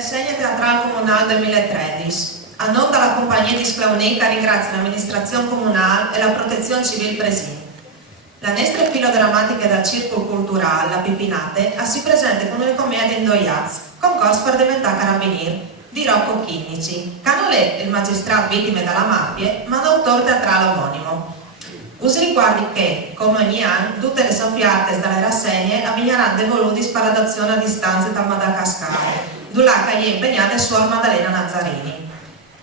Rassegna Teatrale Comunale 2013. A nome della Compagnia di Sclaunica ringrazio l'amministrazione comunale e la protezione civile presente. La nostra filodrammatica del Circolo Culturale, la Pipinate, si presenta con una commedia in doiaz, concorso per diventare carabinieri, di Rocco Chinnici, che non è il magistrato vittime della mafia, ma un autore teatrale omonimo. Usi ricordi che, come ogni anno, tutte le soffiate dalle rassegne avvegneranno devoluti per adozione a distanza da Madagascar, dove è impegnata Suor Maddalena Nazzarini.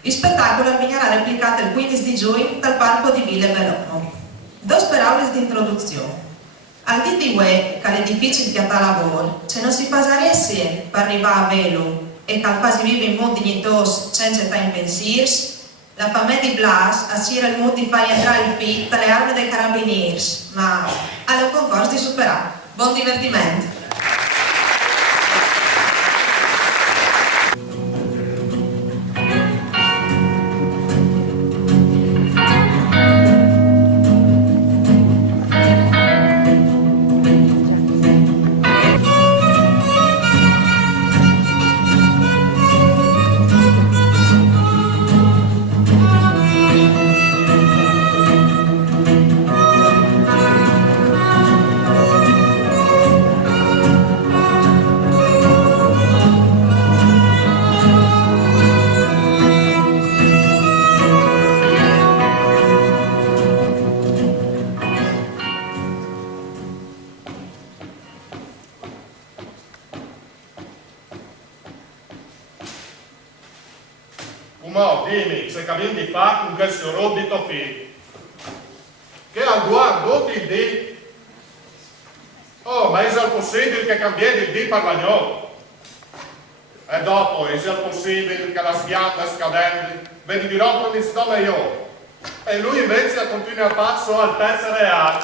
Il spettacolo avvegnerà replicato il 15 di giugno dal Parco di Ville Belomo. Due parole di introduzione. Al di di che l'edificio di piatta lavoro, se non si passasse per arrivare a velo e che quasi vive in modo dignitoso senza in pensiers, la famiglia di Blas assira il modo di far entrare il figlio dalle armi dei carabinieri, ma ha un concorso di superare. Buon divertimento! Dimmi, se capiamo di fare con questo robbito qui, che al guardo ti di, oh, ma è possibile che cambiate il di per l'agnolo? E dopo, è possibile che la schianta scadente, vedi di roba mi sto meglio, e lui invece continua a passo al terzo reale.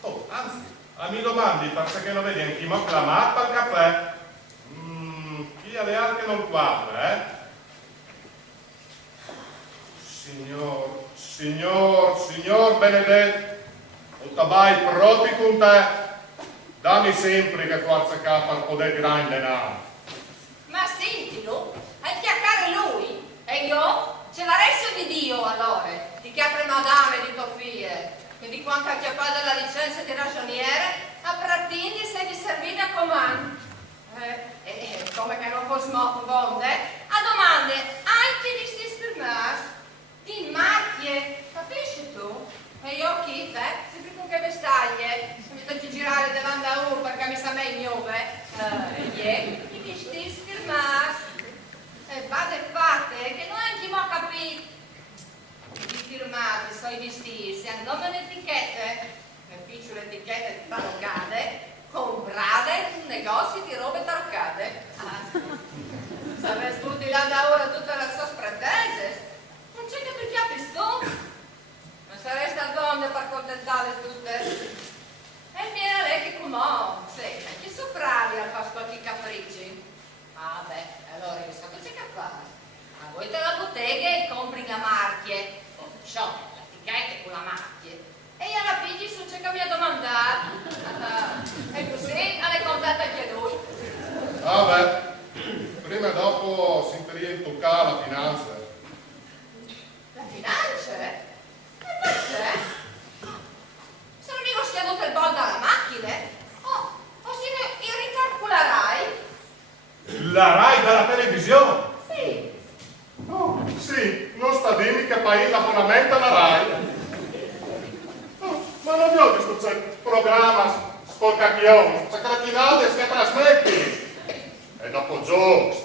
Oh, anzi, mi domandi, perché non vedi anche mo clamato al caffè? Chi ha le arche non guarda, eh? Signor benedetto, ottabai proprio con te, dammi sempre che forza capa per poter tirare in denaro. Ma sentilo, hai chiaccare lui, e io ce la resto di Dio allora, di chiappre madame di Tofie, che di quanto ha chiappato la licenza di ragioniere, a prattini sei di servire a comando. Come che non fosse bonde, a domande anche di sti spermati. Di macchie, capisci tu? E io chi, te? Sempre con che vestaglie? Mi tocchi girare davanti a uno perché mi sa me ignove. Mi vesti firmas. E vade fatte che noi anche mo capito. I firmati sono i vestiti, se andano le etichette, le piccole etichette taroccate, comprate in un negozio di robe taroccate. Sapresti tutti là da ora tutte le sue pretese. Non c'è che per chiappi sto? Non saresti al donne per accontentare tu stesso? E viene lei che comò, sì, che soffravi a fare qualche capricci? Ah beh, allora io so che c'è che fare. Ma voi te la bottega e compri la marchie, o ciò, l'etichetta con la marchie, e io la pigli su c'è che mi ha domandato. E così alle contate anche lui. Ah beh, prima e dopo si interia toccare la finanza. Finanze? E perché? Sono mica schiaduto il bollo alla macchina? O se ne ricalcolerai? La Rai dalla televisione? Sì. Oh, sì, non sta a dirmi che paghi l'abbonamento alla Rai. Oh, ma non vi ho visto c'è programma sporcacchione, c'è cratinate che trasmetti. E dopo jokes,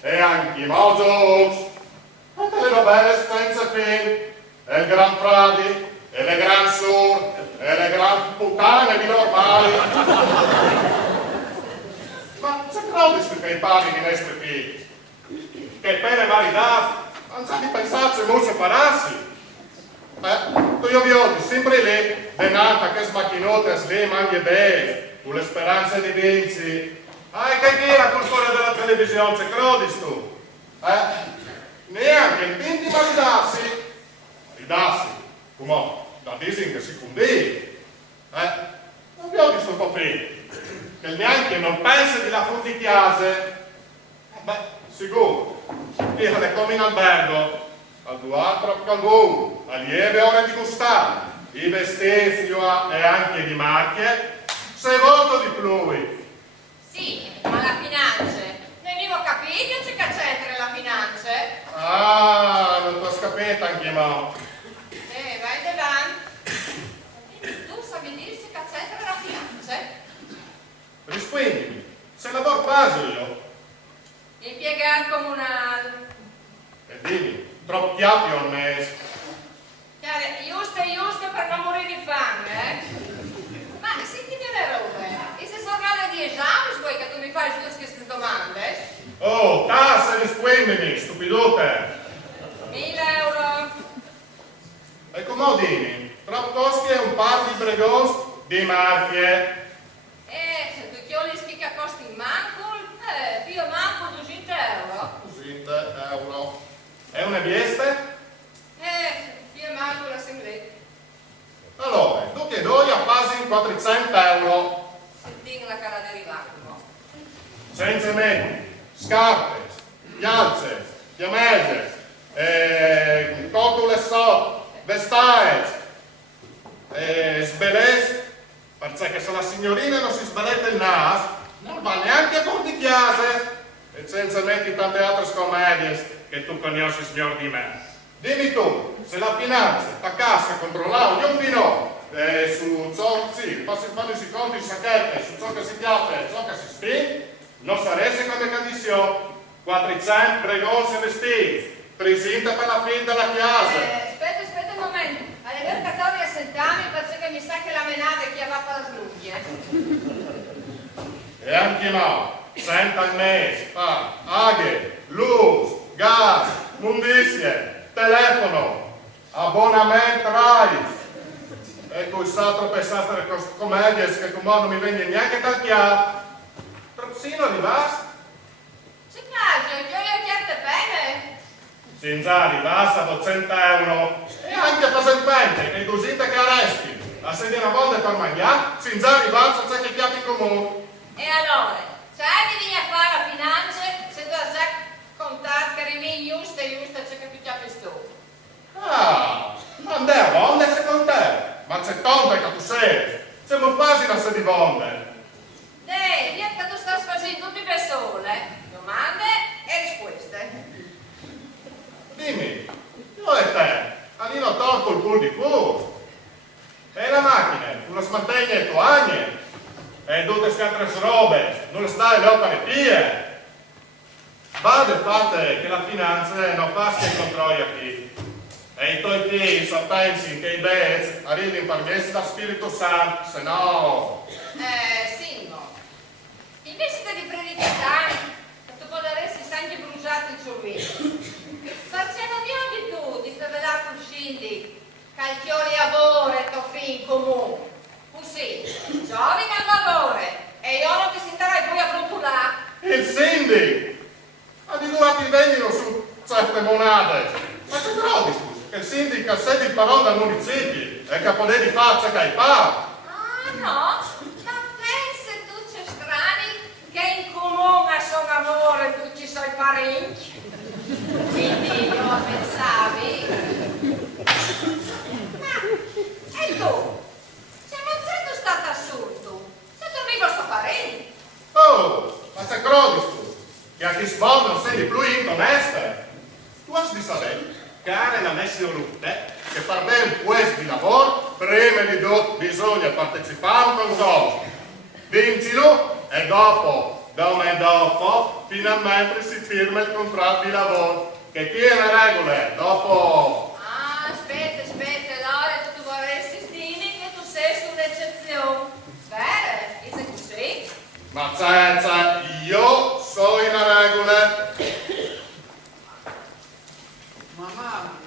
e anche mo jokes. E telenovelle senza film, e il Gran Fradi, e le Gran Sur, e le Gran Puttane di normali. Ma se credi che i padri di nostri figli, che per validati, non sa di pensarci molto separarsi. Tu io vi ho sempre lì, denata che smacchinate, slim, anche bene, con le speranze di vinci. Che chi è la cultura della televisione, se credi tu? Neanche il pinti ma ridassi, come da dicen che si conviene. Non vi ho visto un po' freddo. che neanche non pensi di la fuori di chiesa. Beh, sicuro, è come in albergo, al duatro calvo, a lieve ore di gustare, i vestiti e anche di macchie, sei molto di più. Sì, ma la finanza, non avevo capito che c'entra la finanza. Ah, non ti ho capito anche mo. Vai davanti. Tu sai dire se c'entra la finanza? Rispondimi, se lavoro quasi io. Impiegato comunale. E dimmi, troppo chiappi un mese. Giusto per non morire di fame, Ma senti delle robe, e se sono grande di esami, vuoi che tu mi fai tutte queste domande? Oh, tasse, rispondimi, stupidote. 1000 euro. E come dimmi, troppo costi un par di bregons di marche. Se tu chioli schicca costi in manco, io manco 200 euro. 200 euro. E una bieste? Io manco la segreta. Allora, tu che doi a quasi 400 euro. Senti la cara derivata, no? Senza menti, scarpe, piazze, chiamese, cotule sotto, vestai, sbeles, perché se la signorina non si sbeletta il naso, non va neanche a fuori di chiesa. E senza metti tante altre scommedie che tu conosci miglior di me. Dimmi tu, se la finanza, la cassa controllava ognuno di noi, su ciò, sì, fanno i conti in sacchette, su ciò che si piace e ciò che si spende, non sareste come condizione. 400 pregonze vestiti, presente per la fine della chiesa. Aspetta un momento. Alle 14 a sentami perché mi sa che la menata è chi va per le sluglie. E anche no, 100 al mese, aghe, luce, gas, mundizie, telefono, abbonamento RAI. E questa troppo commedie che come non mi viene neanche dal chiaro. Trozzino arrivasse? Ci piace, io ho chierte bene. Senza arrivasse a 200 euro. E anche per serpente, e così te che arresti. A sedere una volta per mangiare, senza arrivasse senza che chiappi comune. E allora, di venire a fare la finanza se tu hai già contato che rimini giusto c'è che più chiappi sto. Ah, andai a vonde secondo te? Ma c'è tonta che tu sei. Siamo quasi una sede di vonde. Io che tu stai facendo tutte le sole, domande e risposte. Dimmi, io e te, arrivo tolto il culo di fuoco. E la macchina, una smantegna e toagne. E tutte queste altre robe, non le stai le opere pie. Vado il fatto che la finanza non fa che controlli a chi. E i tuoi figli pensi che i bes arrivino permessi da Spirito Santo, se no... Singo, invece di predicare, tu potresti anche bruciato il cervello. Perché non abbiamo tu di svegliare con scendi, calcioli a lavoro, toffi in comune. Così, giovani al lavoro, e io non ti sentirai poi a brutulare. Il Cindy! Addirittura ti vengono su certe monate. Ma che trovi, scusa? Che il sindaco sede il parole dal municipio e capone di faccia che hai fatto. Ah no? Ma pensi tu c'è strani che in comune sono amore tu ci sei parenti? Quindi io pensavi? Ma e tu? Se non sei stato assurdo, se tu mica sto parenti? Oh, ma se crodi tu, che a chi svolge non sei di più intonesta. Tu hai di sapere che la messa in rutte, che per me un questo di lavoro, prima di tutto bisogna partecipare a un concorso. Vincilo e dopo, finalmente si firma il contratto di lavoro. Che tiene le regole, dopo... Ah, aspetta, allora tu vorresti stimi che tu sei un'eccezione. Bene, è così? Ma senza, io so le regole. Mamma,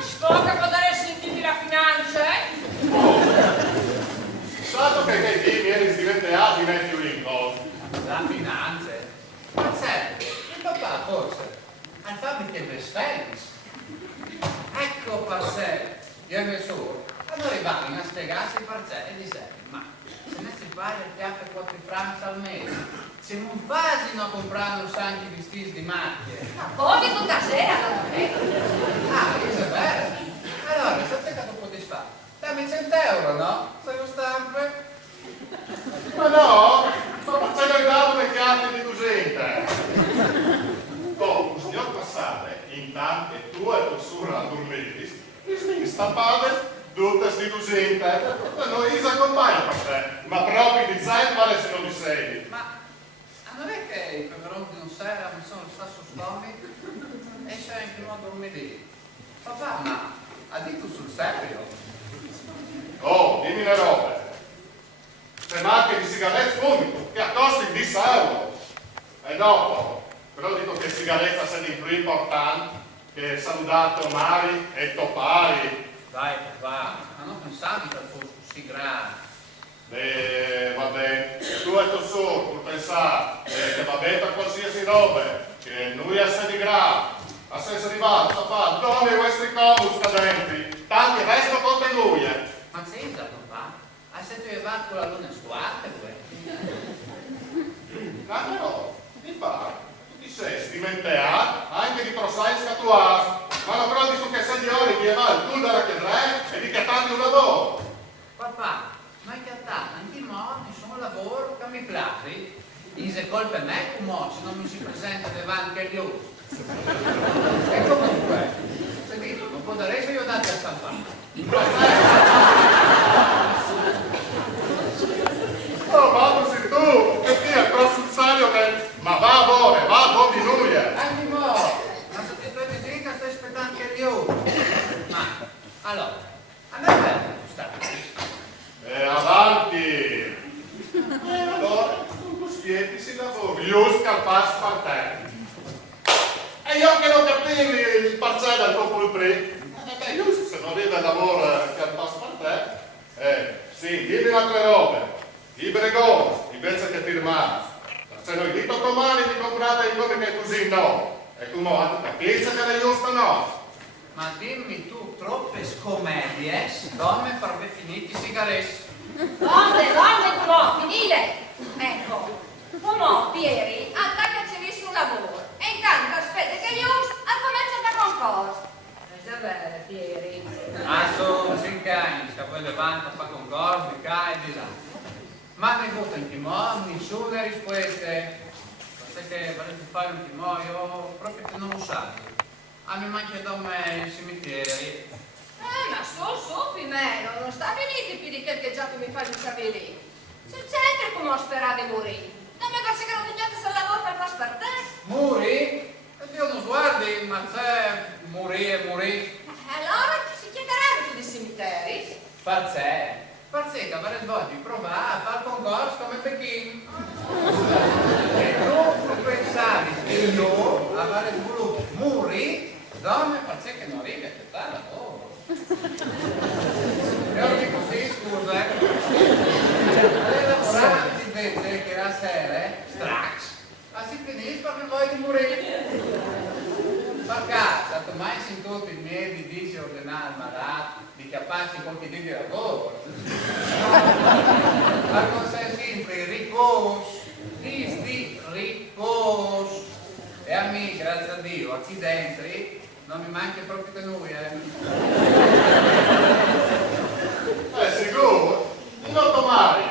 Spoca poter sentire la finanza, Stato che i figli miei diventati metti in cosa. la finanza. Ma senti, il papà forse ha fatto che vestiti. Ecco per sé, ieri su, allora arrivavano a spiegarsi per sé e dicevi, ma se ne si paga il piatto 4 francs al mese, se non fasino a comprare un sacco di vestiti di macchie. Ma poi tutta sera allora, Ah, questo è vero. Allora, se sei stato soddisfatto, dammi 100 euro, no? Sei lo stampe? Ma no, ma ce ne dato le carte di 200. Oh, il signor passare, intanto che tu e tua sorella dormiti, mi stampate tutte sti 200. Noi si accompagna per te, ma proprio di sai quale se non li sei. Ma non è che i peperoni di un sera mi sono lo stesso stomaco? Esce anche modo dormire. Papà, ma ha detto sul serio? Oh, dimmi le robe. Se marche di sigarette unico, che costi 10 euro. E dopo, però dico che sigaretta sia di più importante che saludato Mari e Topari. Dai papà, ma non pensavi che fosse così grave? Vabbè, tu e tuo sordo, pensare che vabbè per qualsiasi roba, che lui è di grave, a senso arrivato, papà, dove questi comus cadenti, tanti resto con te lui, Ma sei già papà? Hai sentito levato con la luna squadra, Ma no, mi pare, tu ti sei stimentea anche di prosai scatuar, ma non però dico che sei di ore che va il tu da che re e di che tanti un lavoro. Papà, ma che anche mo, nessun lavoro che mi piace. Dice colpa me come se non mi si presenta davanti agli occhi. E comunque, sentite, non può dare se io date a stampare. Oh, vamos sei tu, che qui è pro sul serio che... Ma va a di lui, Anche mo, ma se ti sto dicendo che stai aspettando anche gli occhi. Ma, allora, a me bene, stai. Avanti! Allora, tu spieghi si lavora, io scalpasso per te. E io che non capivi il parcello del popolo pre, giusto, se non vede il lavoro che passo per te, sì, dimmi altre robe. I bregoni, invece che firmare. Se noi dito domani di comprare i come che così no. E come ho capisci che è giusto no. Ma dimmi tu troppe scommedie come per finiti i sigaretti. Donne, come finire? Ecco, come Pieri attaccaci su un lavoro e intanto aspetta che io comincia da concorso. È vero, Pieri. Ah, sono 5 anni, se poi levanta fa concorso, di qua e di là. Ma ne voto in timore, nessuna risposta. Perché volete fare un timore, io proprio che non lo so. A me manca da me i cimiteri. Ma su, Pimeno, non sta venendo più di quel che già tu mi fai sapere lì. C'è sempre come ho sperato di morire. Non mi pensi che non pigliate sul lavoro per far per te? Muri? E Dio non guardi, ma c'è morire. Allora si chiederebbe tu di cimiteri? Pazzesca, avrei voglia di provare a fare concorso come Pechino. E tu pensavi che io avrei voluto muri, donne, pazzesca che non arrivi a accettare lavoro. E ora dico sì, scusa, le lavoranti invece che la sera, strax, ma si finisce perché voglio di morire. Ma cazzo, mai sentito i miei di dice ordinare malato di capaci qualche di lavoro? Ma cos'è sempre riposo, di riposo. E a me, grazie a Dio, a chi dentro non mi manca proprio che noi, Sicuro? Non domani.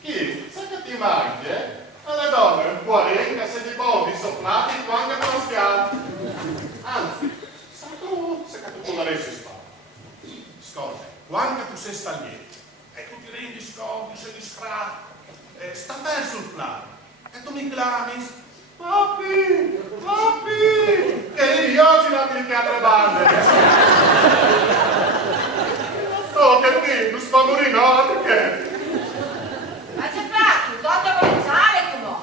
Chi? Sai che ti manca? Alle donne un po' che se ti può soffrati quando te lo schiavi. Anzi, sai tu, se che tu vorresti fare. Ascolta, quando tu sei staglietto e tu ti rendi scopo, sei distratto, sta perso il plano e tu mi clami, papi, che io oggi la ti altre bande. Oh, che ti, non si fa morire, no? Perché? Ma c'è fatto, tanto cominciare come?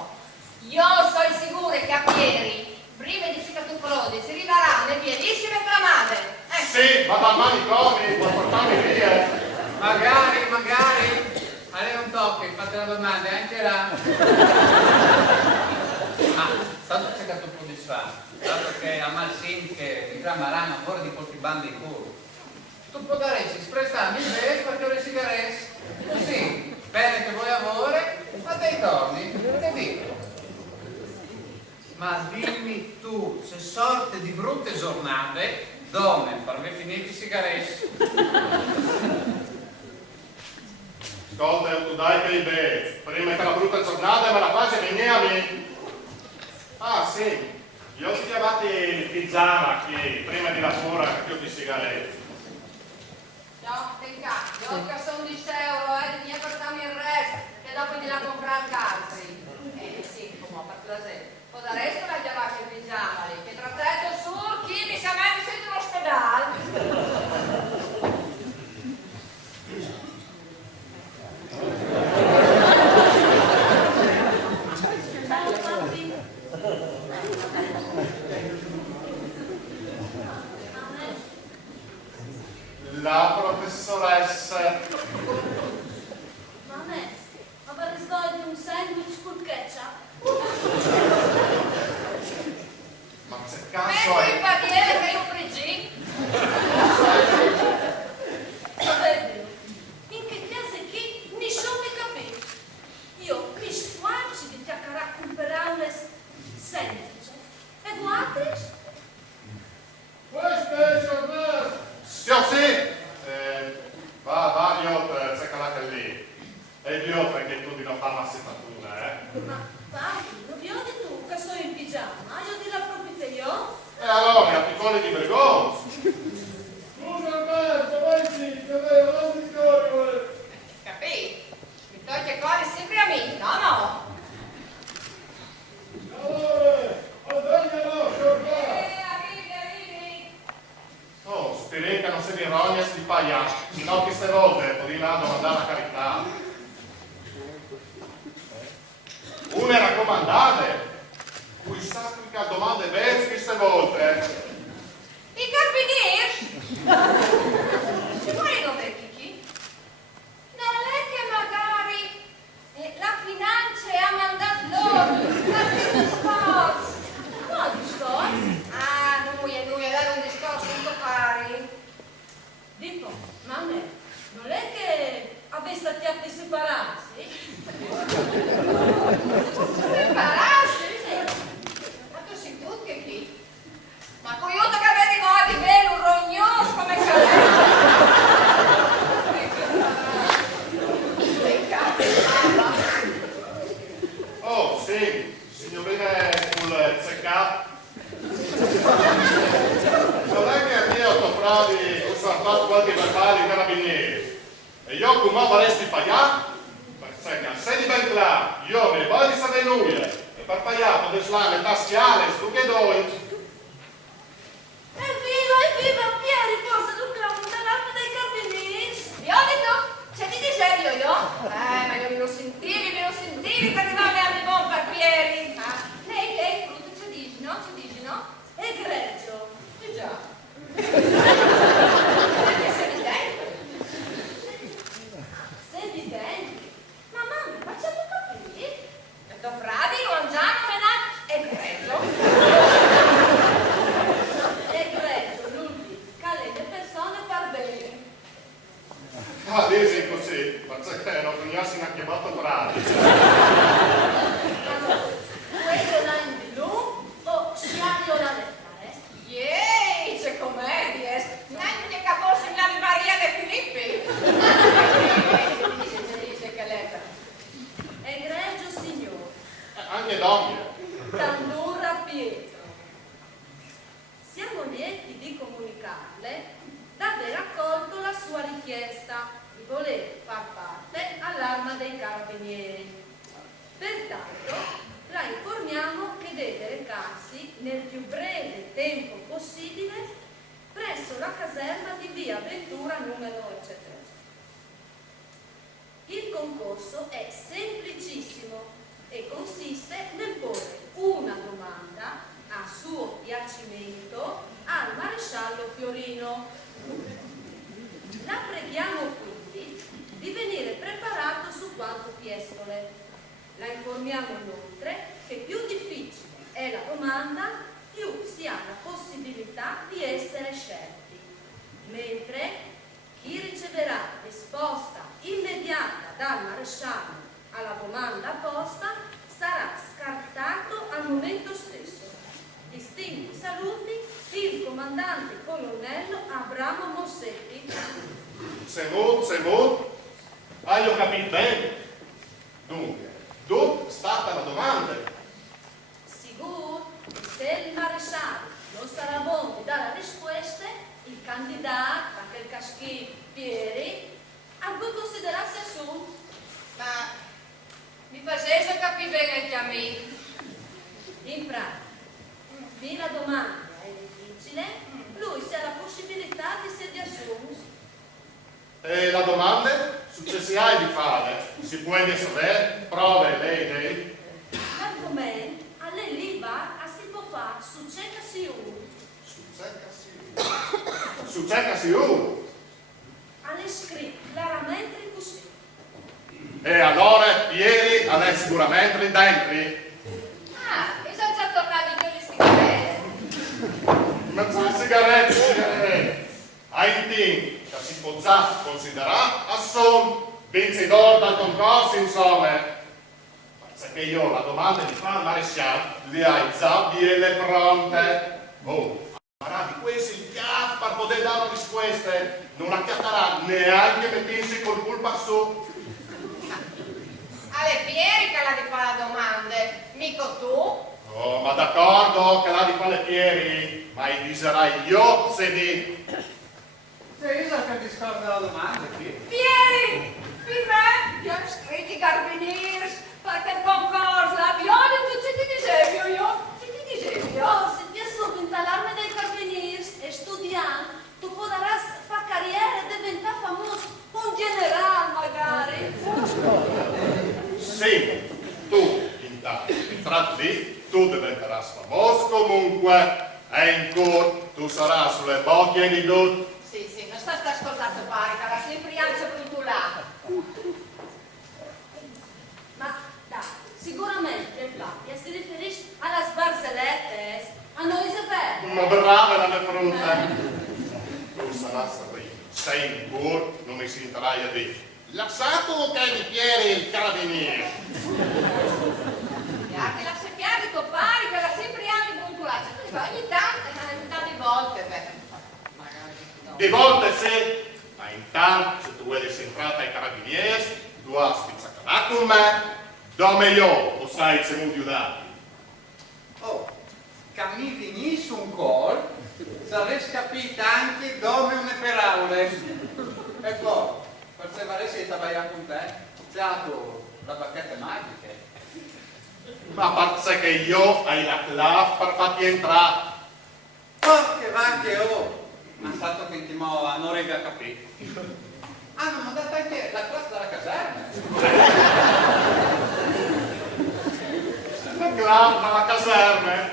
Io sono sicura che a Pieri, prima di Cicatucolodi, si ridaranno pienissime clamate. Sì, ma dal manicomio, puoi portarmi via. magari, a lei un tocco, fate la domanda, anche là. Stato che sei stato soddisfatto, dato che a Malsin che mi chiameranno ancora di qualche banda in culo. tu potresti sprestarmi il vero perché le sigarette. Sì, bene che vuoi amore, ma dei torni, che dico? Ma dimmi tu, se sorte di brutte giornate, dove per me finiti i sigarette? Ascolta, tu dai che idee. Prima che la brutta giornata me la faccia venire a me. Ah, sì. Io ti chiamati il pigiama qui, prima di lavoro che io ti sigarette. No, te cazzo, io che sono 10 euro, di mia portarmi il resto, che dopo di la comprare anche altri. Sì, come per piacere. Cosa resta la chiamata in pigiama lì? Che trattetto su, chi mi sa mai mi sento in ospedale? La professoressa. Mamma, avresti di un sandwich col ketchup? Ma se cazzo Ecco il è? padiere che io friggi. Sapete, in che chiesa che nessuno mi capisce. Io mi sfaccio di chiacchierare con parole semplici. E guardi? Questo è il giornale. Sì. Va, Liot, seccalate lì. E Liot, perché tu di non fare la settatura, Ma papi, non vi ho detto tu che sono in pigiama? Io ti la proprio io? E allora, piccoli di vergogna. Scusa Alberto, vai zitto, non ti scorre. Capì? Mi toglie cuore sempre a me, no? Allora, andaglielo, sciorba. Arrivi. Oh, speriamo che non si dirogna sti paia, sennò queste volte poi là devo andare a carità. Una raccomandate, cui sa che domande vecchie queste volte. I carabinieri? Ci vogliono vecchi chi? Non è che magari la finanza ha mandato loro per il sforzo. No, discorso. Ah, noi, dai un discorso un po' pari. Dico, mamma, non è che aveste stati separati? Separarsi? Ma tu sei tu che chi? Ma con io che avete guardi bello, rognoso come Oh, sì, signorine sul zeccato. Non è che io ho fradi ho salvato qualche verbale di carabinieri. E io come vorresti pagare? Perché sei di ben claro, io ne voglio sapere nulla. E per pagare per slame taschiale, tu che doi? Evviva, Pieri, forse tu clamo dall'arma dei carabinieri? Vi ho detto, c'è di dicerio io? Ma io vi lo sentivi perché non ne avevo per piedi. Lei, frutto, ci dici, no? Egregio. Sì già. Perché sei evidente? Sei evidente? Ma mamma, ma c'è tu capire? E tuo frate, Luangiano, Menà, egregio. Egregio, Lulli, calle le persone per bene. Ah, dici così, perché non conosci neanche molto fradi. Allora, quello là in blu o sciaglio la lettera, Yey, c'è commedie. Neanche che fosse la di Maria De Filippi. Dice che lettera. Egregio signore, Anche donne. Tandurra Pietro. Siamo lieti di comunicarle d'aver accolto la sua richiesta di voler far parte all'arma dei carabinieri. Pertanto la informiamo che deve recarsi nel più breve tempo possibile presso la caserma di via Ventura numero eccetera. Il concorso è semplicissimo e consiste nel porre una domanda a suo piacimento al maresciallo Fiorino. La preghiamo quindi di venire preparato su quanto chiestole. La informiamo inoltre che più difficile è la domanda, più si ha la possibilità di essere scelti, mentre chi riceverà risposta immediata dal maresciallo alla domanda posta sarà scartato al momento stesso. Distinti saluti, il comandante colonnello Abramo Mossetti. Semut, hai capito bene? Dunque, dove sta la domanda? Sicuro, se il maresciallo non sarà buono di dare risposte, il candidato, anche il caschi Pieri, a voi considerarsi assunto. Ma mi facesse capire bene anche a me. In pratica, se la domanda è difficile, lui si ha la possibilità di se di assumersi. E la domanda? Successi hai di fare? Si può essere? Prove, lei? L'argomento a lei lì va a si può fare su cercasi uno. Su cercasi uno. Alle scritto chiaramente così. E allora Pieri è sicuramente lì dentro. Ah, e sono già tornati con le sigarette. Ma sono sigarette. Hai che si può già considerare assunto vincitore dal concorso, insomma. Perché io la domanda di fare al maresciallo le hai già belle pronte. Oh, farà di questi il piatto per poter dare una risposta. Non acchiatterà neanche mettersi col pulpa su. Alle Pieri che la di fare la domanda, mica tu. Oh, ma d'accordo che la di fare Pieri, ma diserai io se di... Se io so che ti scorda la domanda, qui. Pieri, per me, io ho scritto i carabinieri perché il concorso, la viola, tu ci ti dicevo io, ci ti dicevo io. Oh, se ti assumo in talarme dei carabinieri e studiando, tu potrai fare carriera e diventare famoso, un generale magari. Sì, tu intanto entrato lì, tu diventerai famoso comunque e in cui tu sarai sulle bocche di tutti. Sì, non sta ascoltando parica, la sempre alza puntuale. Ma dai, sicuramente il Papia si riferisce alla barzellette, a noi severi. Ma brava la mia fronte. Tu sarai sereno, sei in cui non mi sentirai a dire. Lasciato che mi Pieri il carabiniere. Che la sappiate con parica, la sempre alza puntuale. Ogni tanto di volte, beh. Di volte sì, ma intanto se tu vuoi essere entrata ai carabinieri, tu hai spizzacato con me, dove io lo sai se mi aiutati. Oh, che mi venisse un call, saresti capito anche dove una paraule. E poi, per se varesi di travagliare con te, c'è la bacchetta magica. Ma a parte che io hai la clave per farti entrare. Oh, che va che ho! Ma stato che intimo non rega capito. Hanno mandato anche la classe della caserma. La clave dalla caserma?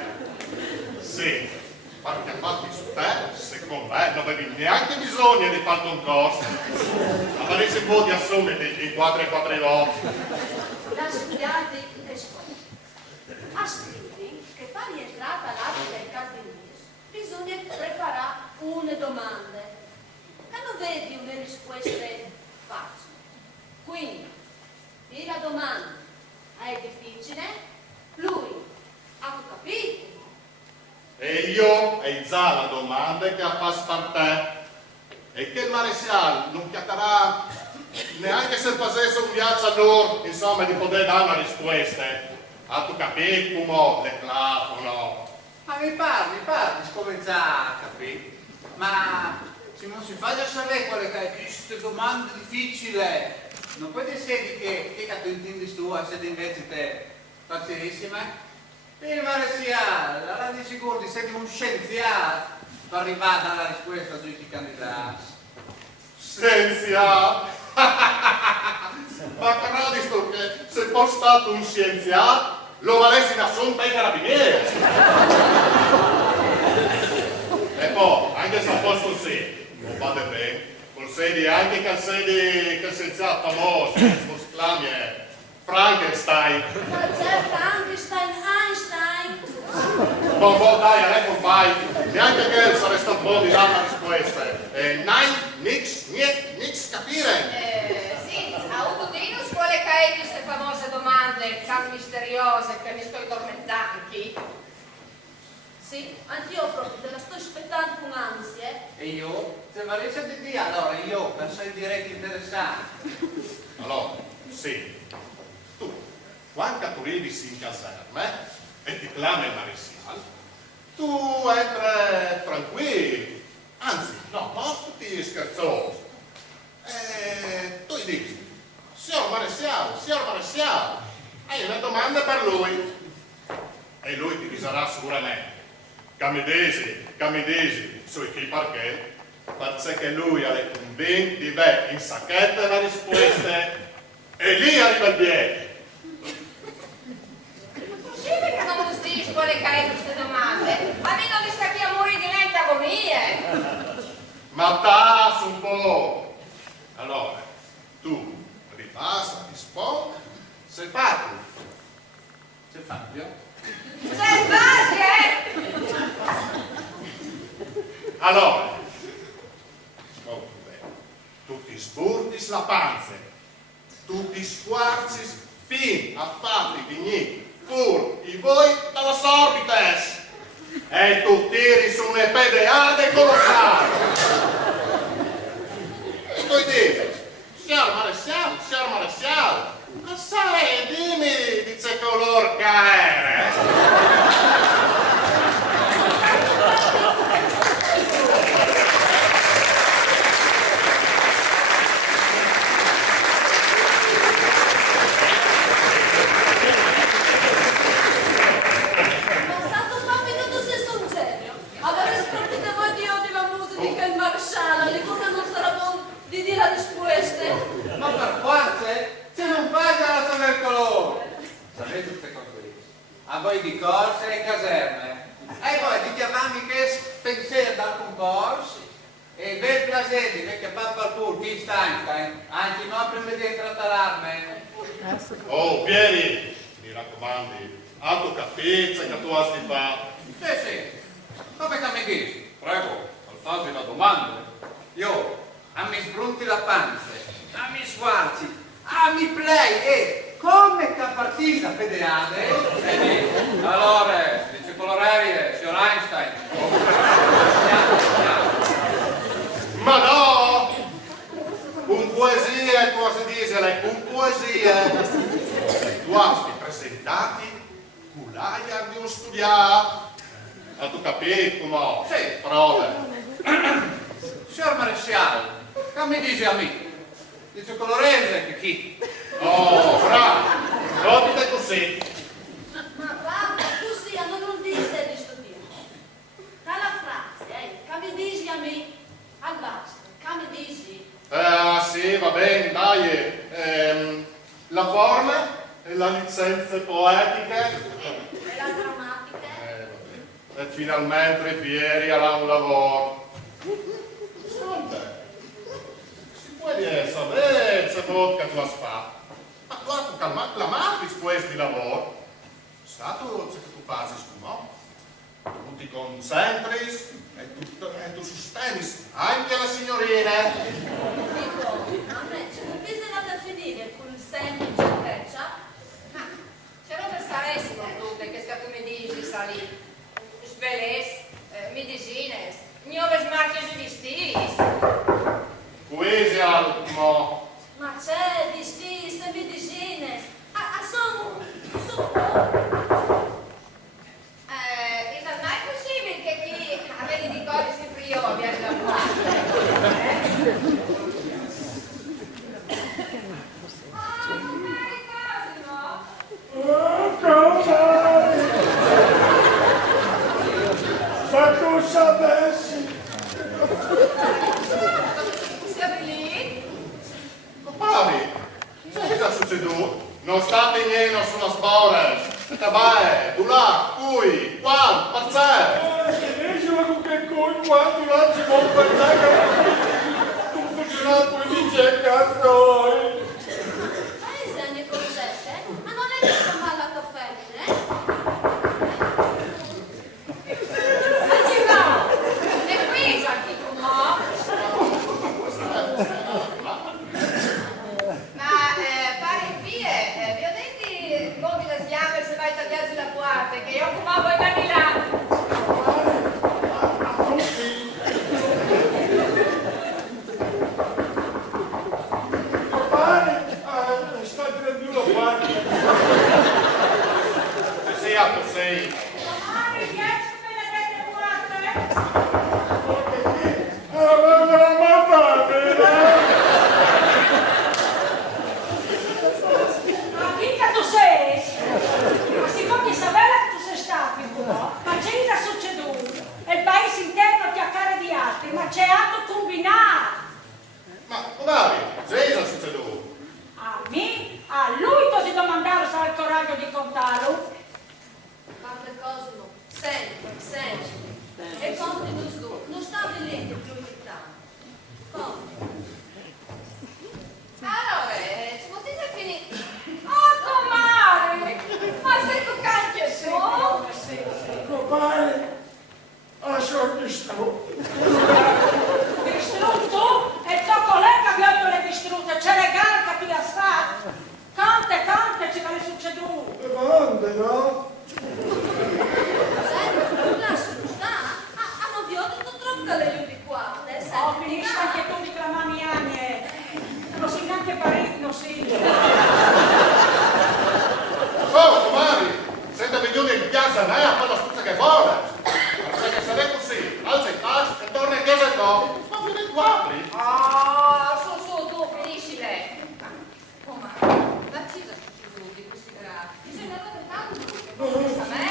Sì, perché fatti su te, secondo me, non avevi neanche bisogno di fare un corso. Avresti potuto assumere i 4 volte. Da studiati e scuola. A scritti che fa rientrata all'atto dei carabinieri, bisogna preparare una domanda che non vedi una risposta facile. Quindi, se la domanda è difficile, lui ha capito. E io hai già la domanda che ha fatto per te. E che il maresciallo non chiatterà neanche se facesse un viaggio a loro, insomma, di poter dare una risposta. A tu capire come le clavo, no? Ma mi parli, come già capito. Ma se non si fa già sapere quale che è queste domande difficili, non puoi essere che tu intendi tu a essere invece te facilissime? Il maresciallo, allora di sicuro di essere un scienziato per arrivare alla risposta a tutti i candidati. Scienziato! Ma però visto che se fosse stato un scienziato lo valessi in assunto ai carabinieri. E poi, anche se fosse così, non va bene, col sedi anche che scienziato famoso, si chiama Frankenstein. Ma c'è Einstein. Boh, dai, a lei compagni, neanche che saresti un po' di dare una risposta. Nein, Nix capire. Sì, ha avuto Dinus vuole che queste famose domande tan misteriose che mi sto tormentanti. Sì, anch'io proprio, te la sto aspettando con ansia. E io? Se volesse di dire, allora io, per sei diretti interessanti. Allora, sì, tu, quando tu arrivi in caserma e ti clama il maresciallo, tu entri tranquillo, anzi, no, mostrati scherzoso. E tu gli dici, signor maresciallo, hai una domanda per lui. E lui ti dirà sicuramente, camidesi, sui chi perché, perché lui ha le convinti, in sacchetta le risposte, e lì arriva il piede. Possibile che non mi vuole che queste domande? A me non mi sta qui a morire di lente agonie. Ma tasso un po'. Allora, tu ripassa, rispondi, se Fabio. C'è Fabio? Sei base, Allora, tu ti sburti la panza, tu ti squarci fin a farti venire fuori i voi dalla sorbites e tu tiri su una pedeade colossale. E tu dici, signor maresciallo, assai dimmi di che color caere. Ma santo Fabio, tu sei un genio. Avrei sentito voi di odio la musica il maresciallo, di come non sarà buono di dire la risposta. Ma per forza, se non fai dalla saper colore. Sapete tutte cose lì? A voi di corse e caserme. E voi di chiamarmi che pensiero dal concorso. E bel piacere, perché papà al pur, chi Einstein, anche no prima di trattarmi. Oh, Pieri, mi raccomandi, alto capezza che tu hai di fare. Sì. Come che mi dici? Prego, al farvi una domanda. Io, a mi sbrunti la panza, a mi sguarci, a mi play e come che partita pedeale. Allora, dice colorarie, signor Einstein. Ma no! Con poesia, cosa dice? Con poesia. Tu hai presentati con l'aria di uno studiato. A tu capito, no? Sì. Prove. Signor maresciallo, che mi dice a me? Dice colorese che chi? Oh, bravo! Proprio così. Ma guarda, tu sia, non dice di studiare. Dalla frase, che mi dici a me, al basta, che mi dici? Sì, va bene, dai. La forma e la licenza poetica. E la grammatica? E finalmente Pieri ha un lavoro. Senta, si può dire sapere se vodka tu la fa. Ma tu calmati la mano questo di lavoro. Stato se tu fai no? Tu ti concentri e tu sosteni anche la signorina. Dico, a me c'è un bisogno da finire con il semplice treccia. Ma se non saressimo tutte che tu mi dici salì, sveles, medicines, nuove marche di vestiti. Questo è altro. Ma c'è di stisse medicine. Sono Non è possibile che chi avete di cose si frio viene da qua. Non è caso, no? Come? Ma tu sapessi? Siete lì? Compari, sai cosa è succeduto? Non state niente sulla spora. E vai, tu là, qui, qua, pazzesco. Diceva con che coi quanti là ci vuol parlare tu funziona poi dice cazzo. paese ne conoscete? Ma non è che sto male a femmine? Anche no! E qui, Giacchi, no? Mica tu sei? Ma si può che sapere che tu sei stato, no? Ma c'è già succeduto. E il paese intero ti ha cara di altri, ma c'è altro combinato. Ma comari, cosa succeduto? A me? A lui tu si domandare se ha il coraggio di contarlo. Padre Cosimo, sempre. E conti non sta vedendo più in tanto. Conti. Allora, ci potete finire? Oh, comare! Ma sei tu cacchio su? Compare, a sorte sto. Distrutto? E il tuo collega vi ha le distrutte, c'è le garca che la sta. Cante, ci va succeduto. E onde, no? Sempre, lascialo sta. Hanno violato troppo le lupi qua. Oh, finisci anche tu di clamami Agne. Non si neanche parenti, non si. Oh, comari, 7 milioni in piazza, ma fa la spazza che vuole. Perché se è così, alza i tassi e torna in casa e dopo. Ma più dei quadri. Ah, su, tu, finisci lei. Comare, ma ci sono succeduti questi gradi? Bisognerebbe tanto che pensa a me.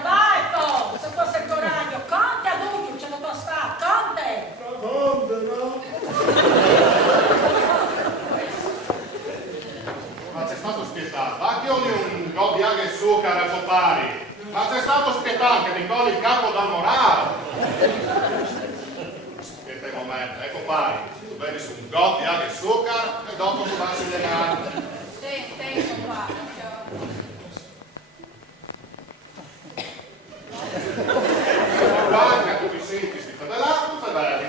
Vai, po! Se fosse il coraggio, conte adulti, ce la tua sta, conte! Ma onde, no? Ma c'è stato spietato, anche un gobbiaga e zucchero a popari. Ma c'è stato spietato che mi coli il capo dal morale. Aspetta un momento, ecco pari, tu bevi su un gobbiaga e zucchero e dopo tu vai sulle gambe. Senti, guarda. Guarda, tu mi senti, sti fedelato, fedeli.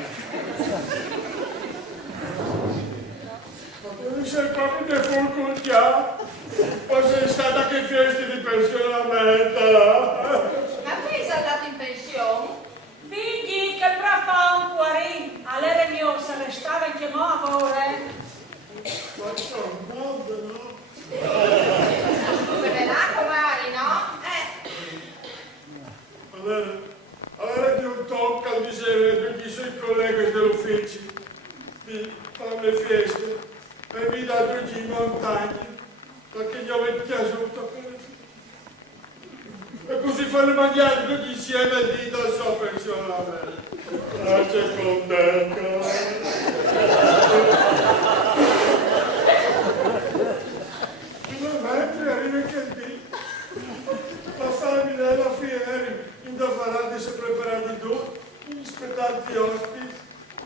Ma tu sei proprio del fulcuntiato? O sei stata che feste di pensionamento? Ma qui sei andato in pensione? Figli che fra un quarin, all'ere mio se restava in chiamò a ore. Ma sono onde, no? Dove là, comari, no? Allora di un tocca al dicere tutti i suoi colleghi dell'ufficio di fare le feste e mi dà tutti in montagna perché gli avete piaciuto e così fanno mangiare tutti insieme il dito al suo pensionamento. Ah, c'è contento. Mentre arriva anche il dito, la famiglia alla fiera indifferenti si preparati tutti, inspettanti ospiti,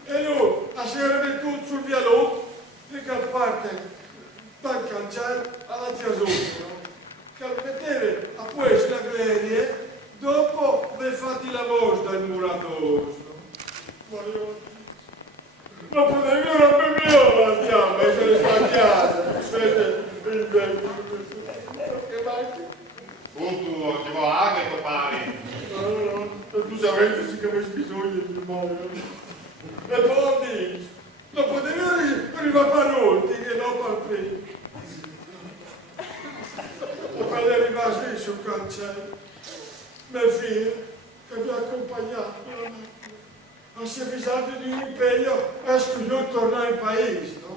e lui, a sera di tutto sul vialotto, di che parte dal cancello alla chiusura, che al vedere a questa glerie, dopo vi fate la voce dal muratore. Ma potevi rompere mio la fiamma e se ne sbacchiate. Che vai? Tu ti vuoi anche, compari. No, tu sapete sì che avessi bisogno di Mario. E poi dici, non potevi arrivare a Parolti che non per prima. E poi è rimasto lì sul cancello. Mia figlia, che mi ha accompagnato nella macchina, ma si è avvisato di un impegno e scogliò tornare in paese, no?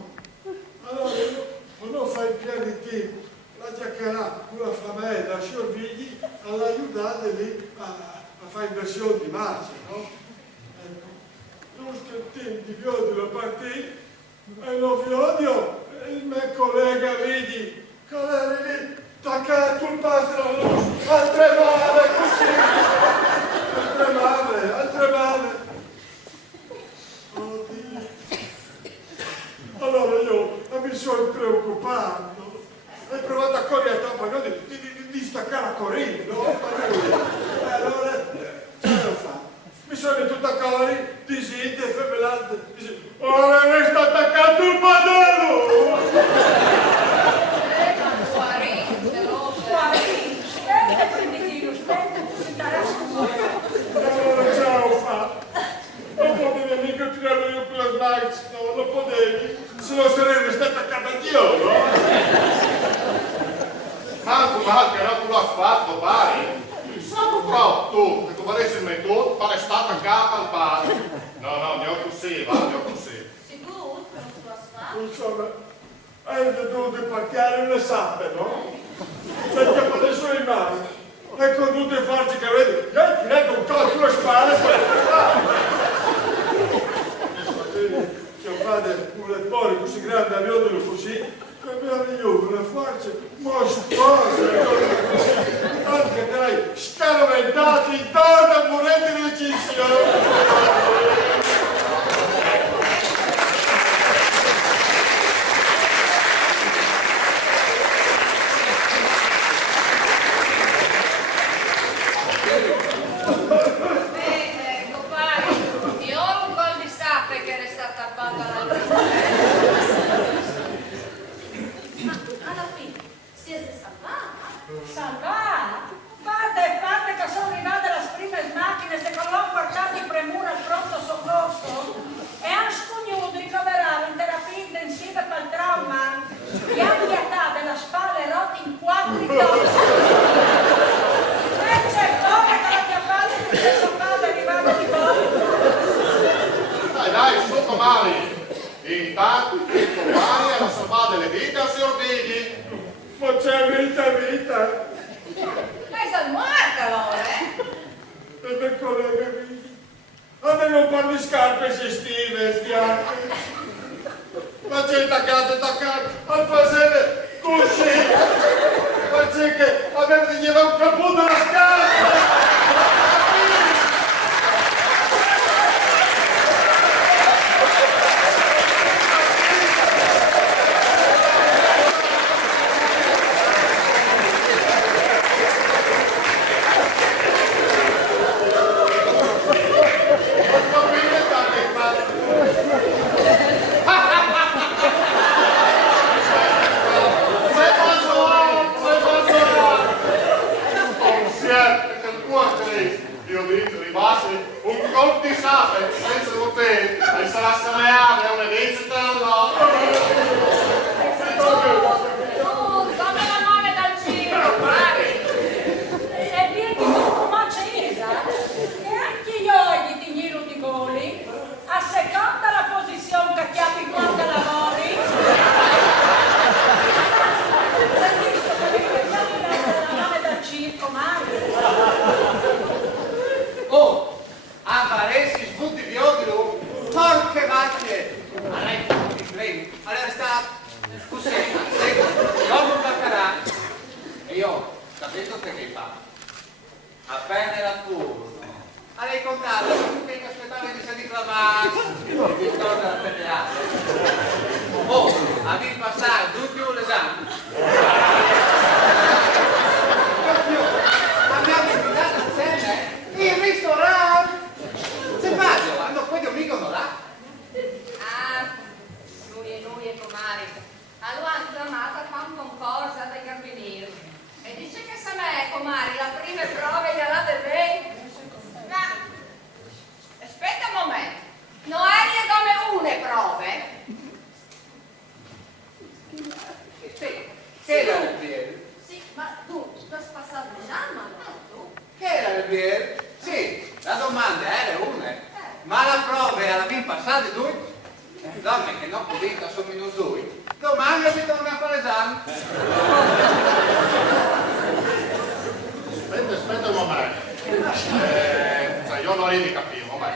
Allora io non fai più di tempo. La chiacchierata con la famiglia, la Sciorvigli, all'aiutare lì a fare inversione di marcia, no? Ecco, giusto il tempo di Viodio la partita, e lo Viodio, il mio collega vedi, che era lì, attaccato sul pastrano, al tremare così, al tremare. Oddio. Allora io mi sono preoccupato. Hai provato a correre a tappa di staccare la corrente, no? E allora, ce l'ho fatto. Mi sono mettuto a correre, disinte, febbelante, dice, ora resta attaccato il padano! Guarite, lo Guardi, stata in capo al padre. No, ne ho così, va, ne ho così. Sicuro che non te la fa? Insomma, hai dovuto pacchiare le sappe, no? Perché adesso in mano. E con tutte le farci che vedi, gli hai tirato un colpo sulle spalle per mio padre un lettore così grande, avviodolo così, abbiamo io le facce mostruose, anche dai scaraventati intorno a morente di decisione. Compare, io ho un gol di sape che resta tappato alla Ma alla fine siete salvati? Salvà? Parte che sono arrivate le prime macchine, se con l'ho portato in premura al pronto soccorso e hanno scognuto ricoverato in terapia intensiva per il trauma. Gli hanno piattato la spalla rotta in 4 indosso. E c'è poca che la chiappata di questo padre è arrivato di voi. Dai, su comari. Intanto il comari hanno salvato le vite al signor Bighi. Ma c'è vita. Lei sei morta allora, E per collega Bighi. A me non fanno di scarpe estive, stiate. Ma c'è attaccato al pasere così. Ma c'è che abbiamo di llevare un caputo alla scarpa. Un colpo di sape senza potere e sarà sameato, è una visita no? come la nave dal cielo, pare. E vieni tu come Cesa, e anche io di tignino di goli, a seconda la posizione che chiappi quando lavori. Hai visto che mi chiami la nave dal circo, Mario? Oh, a Varese sbutti di odio, porche macchie! A lei tutti i treni, allora sta così, dopo il baccarà. E io, sapete che fa? Appena era turno, a lei contare, tutti che aspettavano di salire la massa, di torno alla peleata. Oh, a vi passare tutti un esame. Abbiamo invitato a cena il ristorante. Se faccio, quando poi domingo non là. Ah, lui e comare. Allora hanno chiamato a fare un concorso dai carabinieri. E dice che se me, comare, la prima prova gliela deve. Ma, aspetta un momento. Non è come une prove? Sì, che era il biere? Sì, ma tu sto spassato già, ma tu? Che era il biere? Sì, la domanda era una. Ma la prova è alla fine passata due? Donne che non potete sono meno due. Domani mi torna a fare esame. Aspetta un momento. Cioè, io non li capivo, ma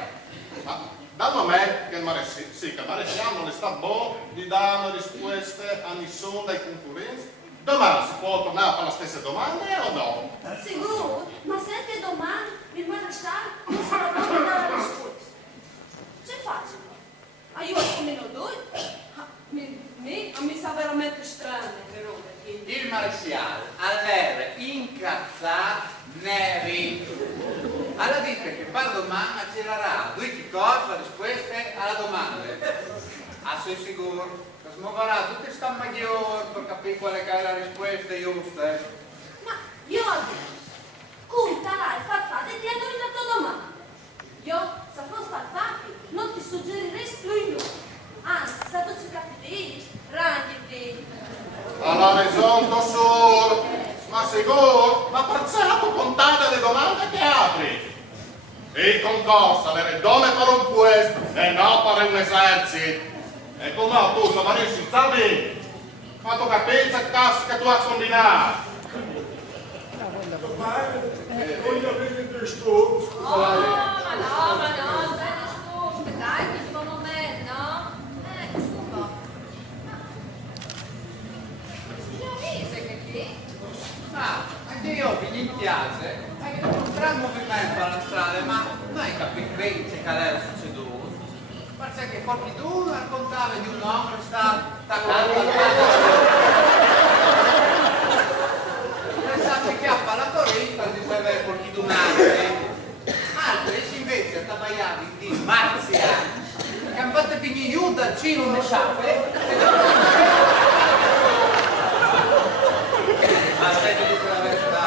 dal momento che il maresciallo le sta buono di dare risposte a nessuno dai concorrenti, domani si può tornare a fare la stessa domanda o no? Sicuro? Ma se anche domani il maresciallo non sarà proprio dare la risposta. C'è facile. Ma io ho meno due. Mi sa veramente strano, però. Il maresciallo all'era incazzato neri. Allora dite che per domani c'era due che cosa risposte alla domanda. Ah, sei sicuro? Che smuoverà tutti sta maggiore per capire quale che è la risposta giusta. Ma io ho detto, contarai farfalle dietro la tua domanda. Io, se fosse farfatti, non ti suggerirei più in lui. Anzi, se tu ci capivi, rangiti. Alla ragione, dottor, ma sicuro? Ma parzato con tante le domande che apri? Il concorso le donne per un puesto e non per un esercito. E come tu non riesci a sapere? Ma tu capisci che cazzo che tu hai combinato? Voglio avere due stupi. Oh, ma no, non disturbi, dai, che buon momento, no? Su un po'. Signori, che qui? Ma anche io mi piace, anche un gran movimento alla strada, ma non capisco bene che era succeduto. Perché che qualcuno raccontava di un uomo che sta attaccato al pensate che a la corrente diceva qualcuno altri invece tagliati di marziani che hanno fatto finire giù dal cielo le sciappe. Ma aspetta, dico la verità,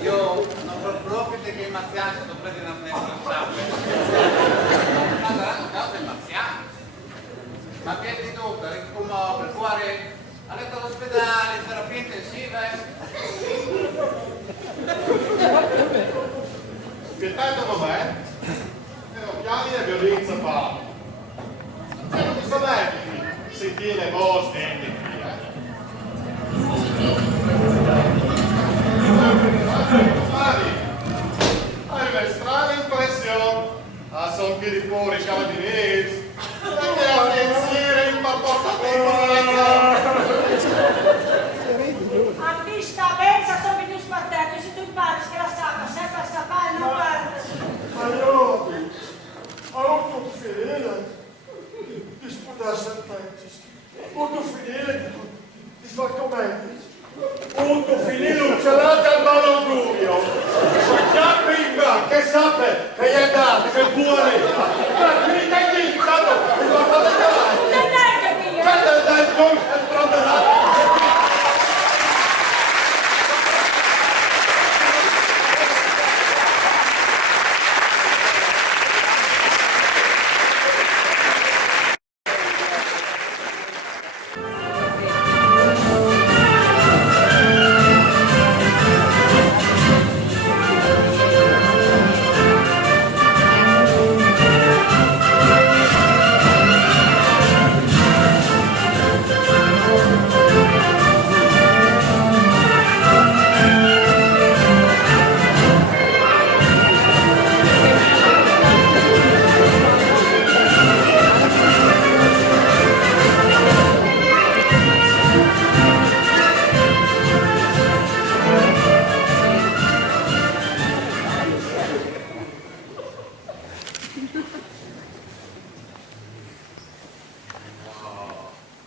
io non so proprio che i marziani sono presi nella sciappe. Ma daranno causa i marziani. Ma per di tutto, come per cuore a letto all'ospedale, in terapia intensiva. Aspetate un momento. Piani e violenza fa. Non ti sapete qui, si tiene voce dentro qui, hai una strana impressione a son qui di fuori i carabinieri perché a pensiero in A chi sta pensa sono venuto spartetto, se tu impari scrassata, sempre a sapere, non parli. Aiuto! Auto finire di sputare sentenze. Auto finire di svalcomenti. Auto finire un gelato al malaugurio. Già prima che sape che è andato, che buone. Ma finita qui, stato, mi va fare avanti. Non è che mi Guarda dal gol che prenderà.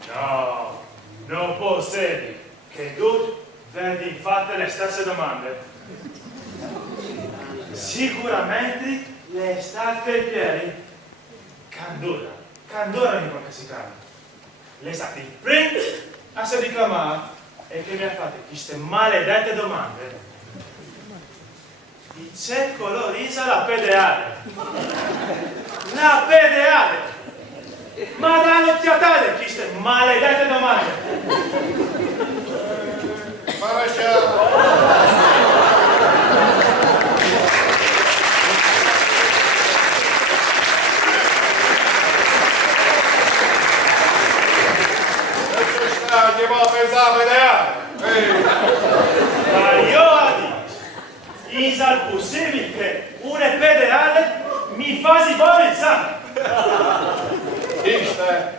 No, non può essere che tu vedi fatte le stesse domande. Sicuramente le state pieni. Candura in qualche si chiama. Le state il primo a se reclamare e che mi ha fatto queste maledette domande. Di che colore isa la pedeale? La pedeale! Ma dall'occhiatale queste maledette domande! Ma io isa il possibile che un federale mi fa si buone il sangue!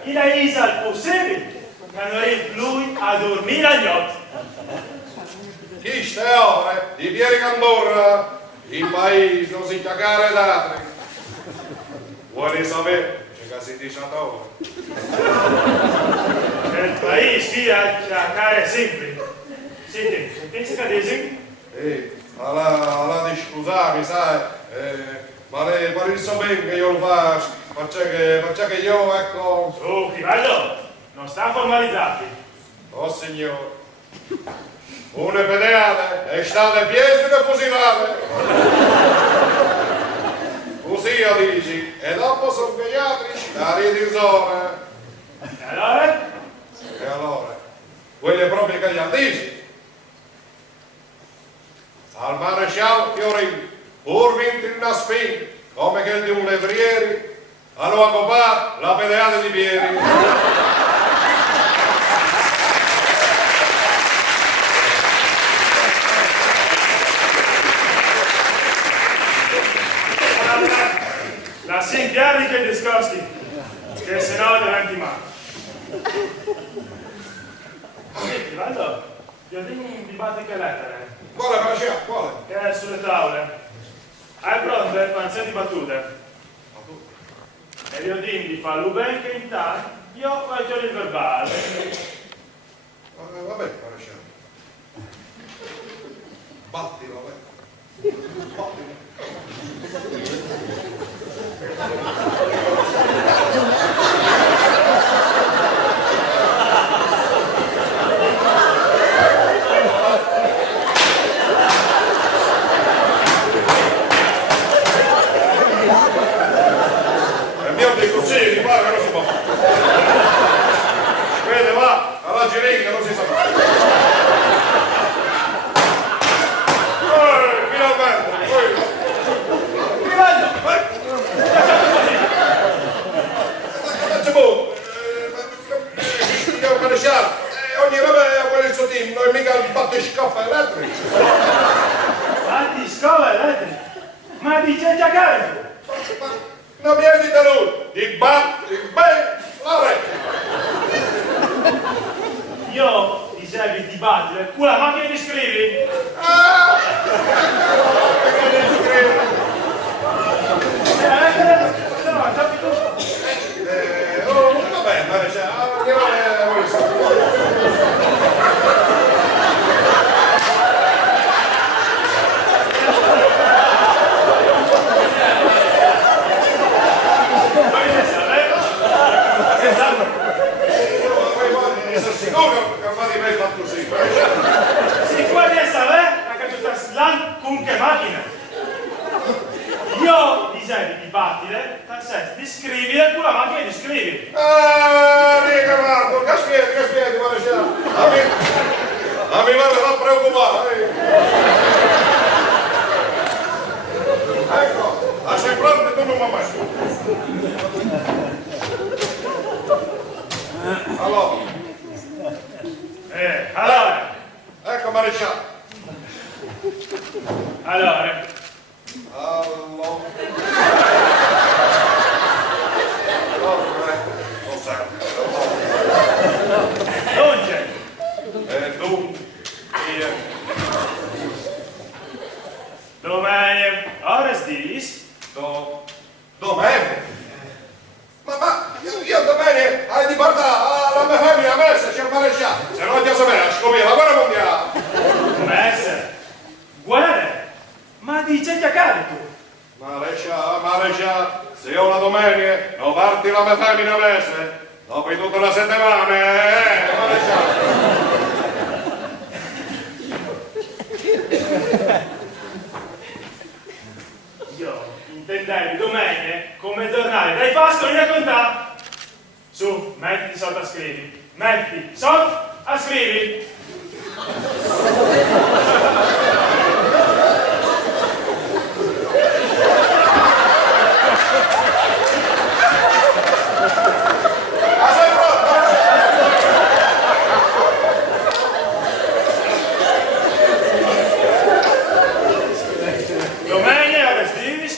Il è isa il possibile che non è lui a dormire agli occhi! Chi ste ore di Pieri Candorra, il paese non si cagare d'altri. Vuoi sapere che si dice a ore? Nel paese sia chiacchiere sempre. Senti, pensi che dici? Alla di scusami, sai, ma lei per il sapere che io lo faccio, perché io, ecco... Su, Crivello, non sta formalizzati. Oh signore, una pedale è stata piena di fusilate. Così io dici, e dopo sono gli altri stati di zona. E allora? E allora, quelli proprio che gli dici. Al maresciallo Fiorini, pur vinto in una spina, come che di un levrieri, allora copà la pedate di Pieri. Lasci chiari che discorsi, che se no diventi male. Senti, vado, io di batti che lettere, Quale Marascià? Quale? che è sulle tavole. Hai pronte? Panze di battute. E io dimmi di farlo bene che intanto io voglio il verbale. Vabbè, Marascià. Battilo, vabbè. Battilo. Andiamo dei consigli, va, che non si può. Vede, va, alla giringa, non si sa mai. Finalmente, signor Maresciallo, ogni roba ha quel suo team, non è mica il battiscoffa elettrico. Battiscoffa elettrico? Ma dice già carico! Non mi hai detto lui, di batti bene la vecchia. Io dicevi di battere, con la macchina di scrivi? Ah! Che devi scrivere? No, già tu. Oh, vabbè, Maresciallo, che non è sicuro che fate mai fatto così, Si può sapere perché tu stai slang con che macchina? Io dicevi di battere, nel senso di scrivere con la macchina di scrivi. ah, mica Marco, che aspetti, Maresciallo? A me non fa preoccupare. Ecco, a sei pronto tu non mi messo. Allora. Allora. Ecco Maresciallo. Allora. Non c'è. Tu. Domani, ora dis. Domani? Ma io domani hai di portare la mia famiglia a messa, signor Maresciallo. Se non ti sapere, scoprire la guerra mondiale. Messe. Guarda. Ma dice già carico. Maresciallo, se io una domenica non parti la mia famiglia a messa, dopo tutta la settimana, Maresciallo. Io intendevi domenica come tornare dai pascoli a contare. Su, mettiti sotto a scrivi. Mettiti sotto a scrivi. Domenica, ora stivis.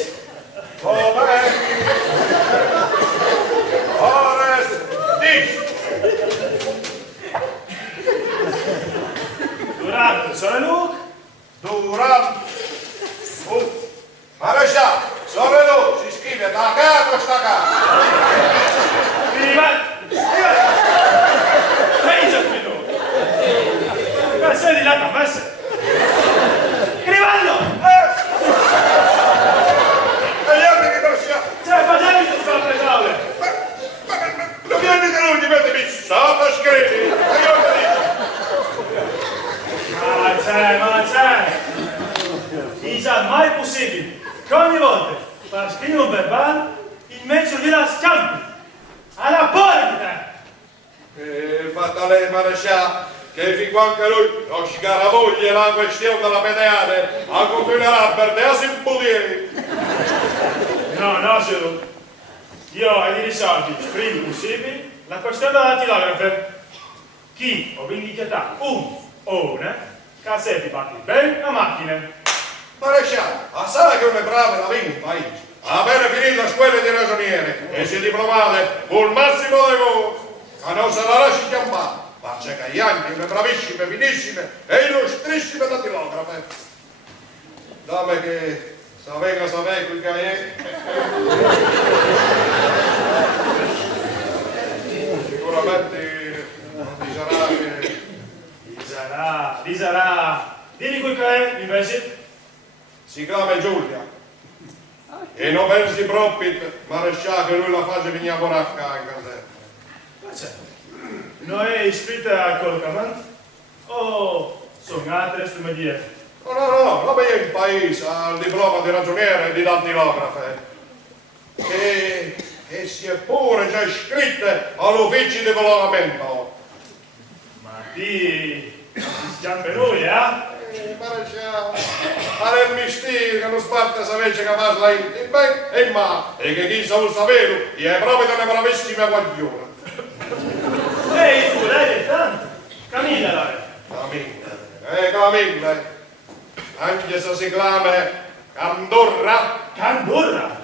Durante sole Luc. Maresciallo, sorello, si scrive da cá a questa casa. Pensa qui tu. Ma sei di là da messa. Grivaldo! E gli altri che Maresciallo? Cioè, facevi tu sopra le tavole. Ma non vieni tenuti, mettimi sotto a scrivi. E io ti dico. Ma c'è. Isa, mai possibile. Che ogni volta per scrivere un verbale in mezzo gliela scampi. Alla porta! Fatta lei, Maresciallo, che fin quando lui non scaravoglia la questione della pedeate, a continuerà per te a simpulieri. No, signor. Io ho di risolvi il prima possibile la questione dell'antilografe. Chi ho indicato un o una cassetti batti bene a macchine. Maresciallo, a sa che uno è bravo e la vince il paese. Appena finito la scuola di ragioniere e si è diplomate col massimo dei voti, che non se la lasci chiampare, ma c'è che gli anni, le bravissime, finissime e illustrissime datilografe. Dammi che sapeva qui che è. Sicuramente non ti sarà che... Di sarà. Dimmi qui che è, invece. Si chiama Giulia. E non pensi proprio, maresciallo, che lui la faccia venire a lavorare a casa. Ma certo. Non è iscritta al collocamento? O sono altre strumentiere? No, ma io in paese al diploma di ragioniere e di dantilografe. E si è pure già iscritta all'ufficio di collocamento. Ma ti stiamo per noi, Maresciallo, ma nel mistero che non sbatte sapere che parla in bene e in male, e che chi sa vuol sapere, è proprio delle bravissime guaglione. Ehi, tu, lei è tanto. Camilla, lei. Camilla. Anche se si chiama Candorra. Candorra?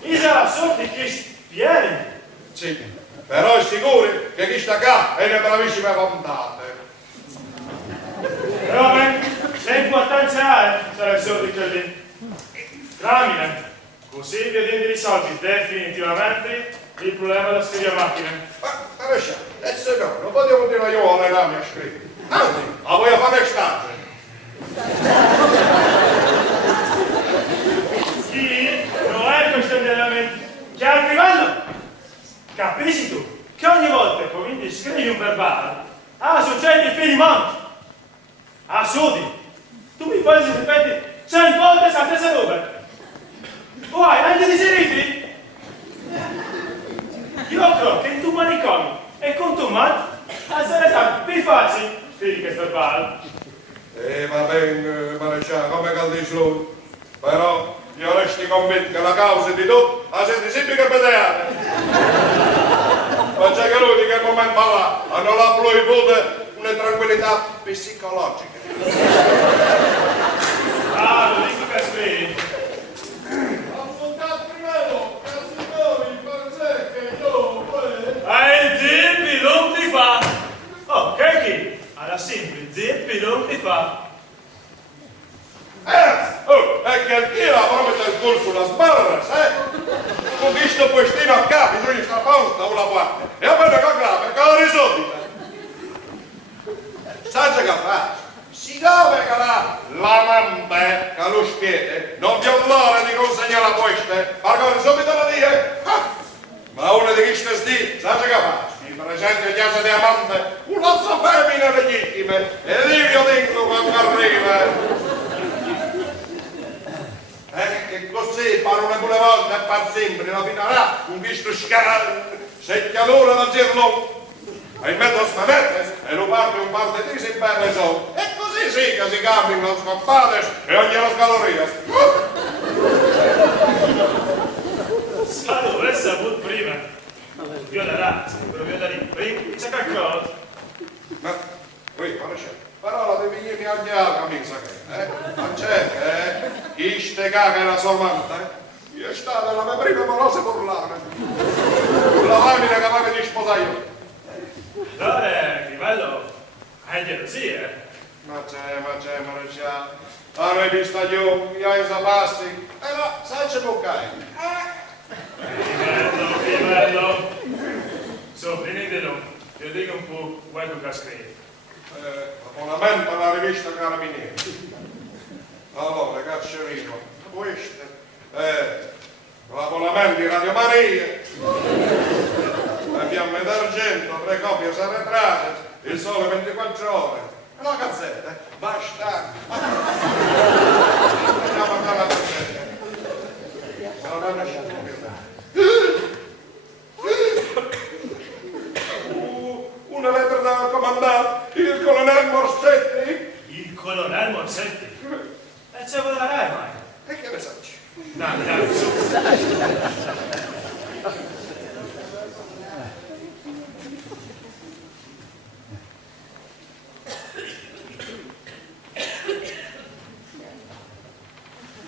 Isa, so di chi spieghi. Sì, però è sicuro che chi sta qua è una bravissima puntate. Però beh, c'è importanza sarà il solito di lì. Tramite. Così vedendo risolvi definitivamente il problema della scrivia macchina. Ma adesso, no, non potevo dire io alle rame a scrivere. Anzi, la voglio fare stage. Sì, non è questione di allenamento. Che al livello? Capisci tu che ogni volta che cominci a scrivere un verbale, succede il finimento. Sudi, tu mi fai ripeti 100 volte la stessa roba. Vuoi anche diseriti? Io credo che in tu manicomio e con tu mat sarà stato più facile scrivere questo verbale. Va bene, maresciallo, come caldici lui. Però io resti convinto che la causa di tutto la siete sempre che bedeate. Ma c'è che lui di che momento là hanno la pluriputa una tranquillità psicologica. Lo dico che scrivi. Affondato prima, signori, perché che io, Il zippi non ti fa. Oh, che chi? Alla simple, zippi non ti fa. è che anch'io avrò messo il culo sulla sbarra, con questo postino a capo, bisogna sta pausa da una parte. E a me che grave, che ho risolto. Sai che fa? Si deve che la mamma che lo spiede non violare di consegnare la posta, perché subito la dire. Ma uno di questi sti, sai che fa? Mi presenta in casa di amante una sua femmina legittima e lì io dico quando arriva. Che così pare una buona volta e per sempre la finirà con questo secchiatore da girlo. E in mezzo a spanette e lo parte un parte di si bene so. E così sì che si cambiano le scappate e ogni la scaloria. Se lo avesse avuto prima, violerà, lo violerà prima, c'è qualcosa. Ma, qui, però la devi dirmi anche al camisa che, non c'è, chi ste caga è la sua amante, io è stata la mia prima amorosa burlana. La famiglia che aveva di sposare io. Allora, livello, è gelosia, Ma c'è, maresciallo. Ah, noi visto io in Sabasti, no, sai c'è boccai. Livello. So, prendetelo, io dico un po' quello che scrive. Abbonamento alla rivista Carabinieri. Allora, caccerino, questo, l'abbonamento di Radio Maria, le fiamme d'argento, 3 copie arretrate, il sole 24 ore, la gazzetta, basta. Andiamo a fare la gazzetta. Una lettera dal comandante, il colonnello Morsetti. Il colonnello Morsetti? E ce lo darai mai? E che ne sai? Dai, su.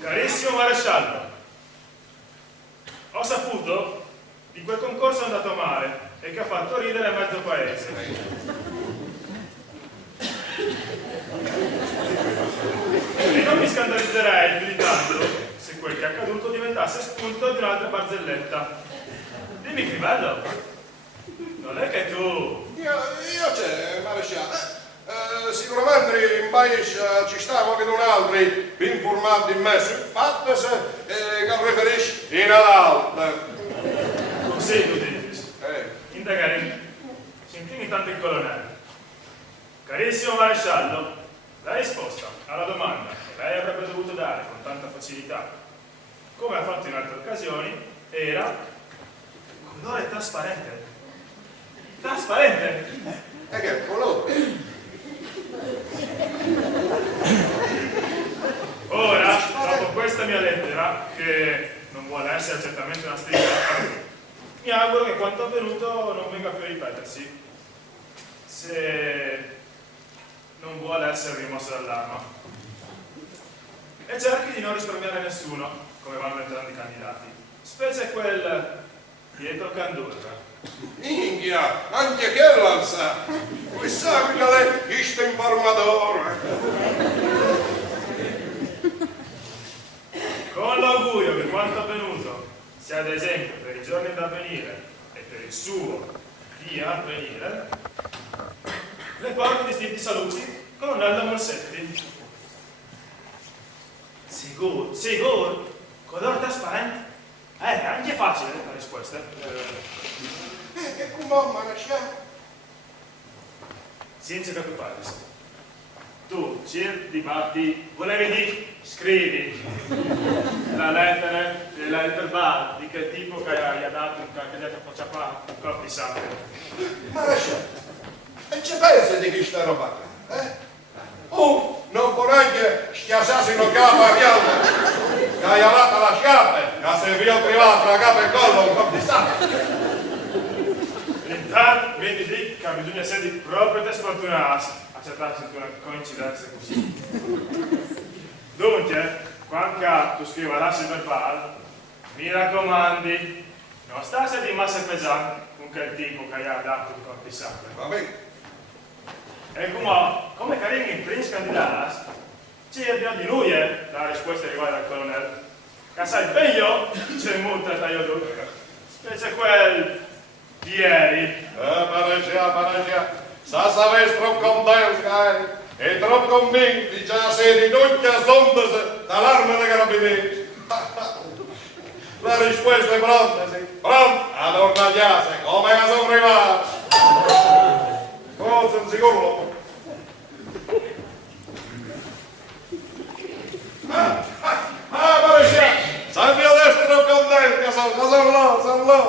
Carissimo maresciallo, ho saputo di quel concorso andato male e che ha fatto ridere mezzo paese. E non mi scandalizzerei più di tanto se quel che è accaduto diventasse spunto di un'altra barzelletta. Dimmi, Crivello, non è che tu... Io c'è, maresciallo. Sicuramente in paese ci sta qualche un altro più informato di me sul fatto che riferisce in ad Così tu dici. Indagare, sentimi tanto il colonnello. Carissimo maresciallo, la risposta alla domanda che lei avrebbe dovuto dare con tanta facilità, come ha fatto in altre occasioni, era colore trasparente. Trasparente? E che colore? Ora, dopo questa mia lettera, che non vuole essere certamente una striscia, mi auguro che quanto avvenuto non venga più a ripetersi, se non vuole essere rimosso dall'arma. E cerchi di non risparmiare nessuno, come vanno entrando i candidati, specie quel Pietro Candurra. Minchia, anche che lo sa. Chissà che lei questo informatore. Con l'augurio che quanto avvenuto sia ad esempio per i giorni da venire e per il suo via a venire, le porto distinti saluti, colonnello Morsetti. Sicuro, color trasparente? Anche facile la risposta. Che come maresciallo? Senza preoccuparsi. Tu, Cir, dibatti, volevi dire, scrivi la letter bar di che tipo che hai dato un candidato a facciapà un colpo di sangue. Maresciallo, e ci pensa di questa roba qua? Non può neanche schiacciarsi in capo a chiave, che hai dato la sciarpa, che se io privato la capo e collo un colpo di sangue. Intanto vedi lì che bisogna essere proprio sfortunati a accertarsi di una coincidenza così. Dunque, quando tu scriverai sul verbale, mi raccomandi, non stai di massa pesante con quel tipo che ha dato il colpo di sangue. Va bene. E come carino in Prince candidato, ci abbiamo di lui, la risposta riguarda al colonnello. Che sai, meglio c'è molto taglio specie quel di ieri. Maresciallo, sa sapere troppo contento, e troppo convinto, già sei di tutti a sonda dall'arma dei carabinieri. La risposta è pronta, sì. Pronta a tornare a casa, come che sono arrivato. Sono sicuro. Maresciallo, sai io adesso troppo contento, sono là.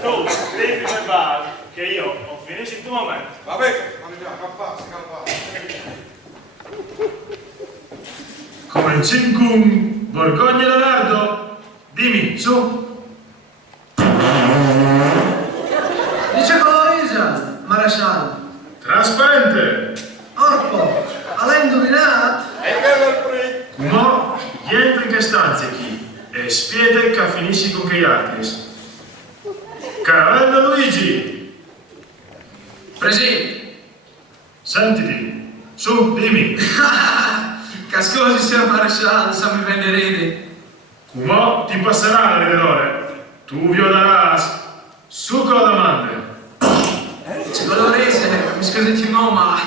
Tu, scrivi il verbale, che io ho finito in tuo momento. Va bene, calmarsi. Come cincum, Borgogna Leonardo, dimmi, su. Dice colorisa, maresciallo. Trasparente. Orpo, l'hai indovinato? E che è il primo? Mo, entri in che stanze chi? E spiede che finisci con che altri. Caravello Luigi. Presente. Sentiti, su, dimmi. Cascosi, signor maresciallo, sa mi venderete. Come ti passerà la ore? Tu violeras. Su con la domanda. Dice colorese, mi scusi ma...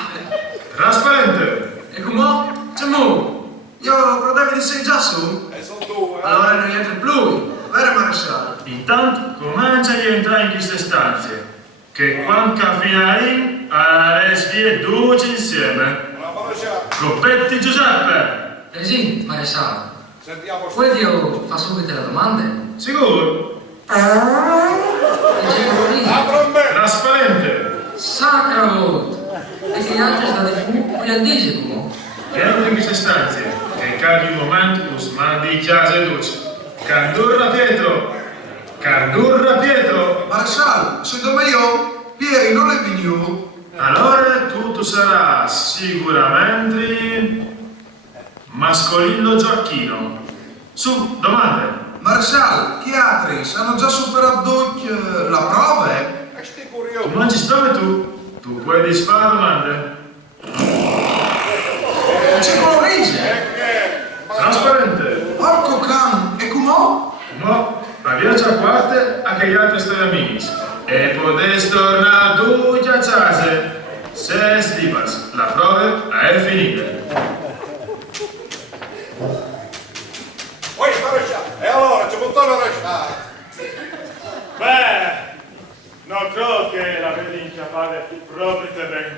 Trasparente. E come? C'è mu? Io protevo di sei già su? E sono due, Allora non entra più, vero maresciallo? Intanto comincia a entrare in queste stanze, che quando finirai a resvie due insieme. Maresciallo, Coppetti Giuseppe. Presente, maresciallo. sentiamo Poi io fa subito le domande. Sicuro? Dice colorisa. apro me. Trasparente. Sacra volta. E che altri sta di più, poi al dice come? Entri in queste stanze, che che cade un momento usman di chiesa e duce. Candurra Pietro! Candurra Pietro! Maresciallo, secondo me io, ieri non è venuto. Allora tutto sarà sicuramente mascolino Gioacchino. Su, domande. Maresciallo, chi altri hanno già superato la prova? E stai curioso. Non ci provi tu. Tu puoi disfare domande. C'è colorese. Trasparente. Porco can, e com'è? Ma la viaggia a parte a che gli altri stati amici. E potete tornare tutti a casa. Se stipas, la prova è finita. Poi maresciallo. E allora ci possiamo restare. Beh, non credo che la vedi incapare proprio terreno,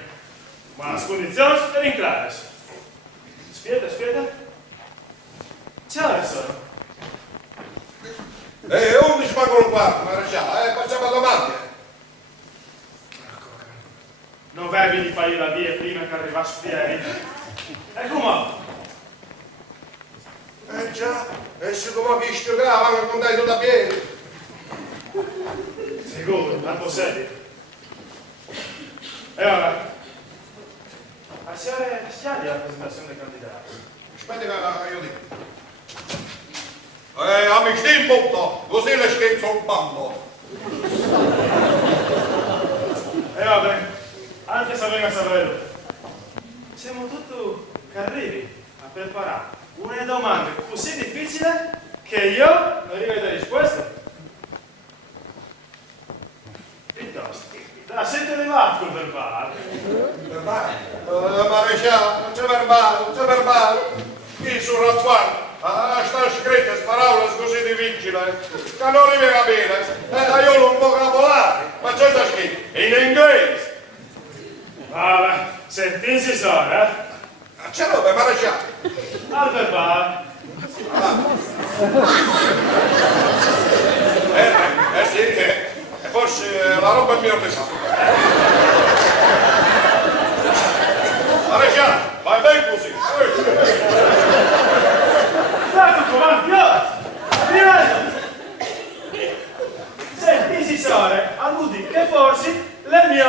ma le condizioni sono chiare. Aspetta. Ciao, sono. E 11 mancano qua, maresciallo. Facciamo domande. Non avevi di fare la via prima che arrivassi ieri? E come? Già, e se come visto che avevano contato da piedi. Sicuro, tanto serio. E ora? A schiari la presentazione dei candidati. Aspetta che io dico. Amici di botto, così le scherzo un bando. E vabbè, anche se venga a saperlo, siamo tutti carrieri a preparare una domanda così difficile che io non rivedo risposte. Piuttosto, da siete arrivati col verbale. Verbale? Maresciallo, non c'è verbale. Qui sul rapporto, sta scritto parole così difficili, che non rivela bene. Io non vocabolario, ma c'è sta scritto in inglese. Vabbè, sentenze sono, C'è roba, maresciallo. Al verbale. Sì, forse la roba è mia di fa. Maresciallo, vai bene così. Stato comandante! Rivedo! Sentenze sono, alludi che forse le mie...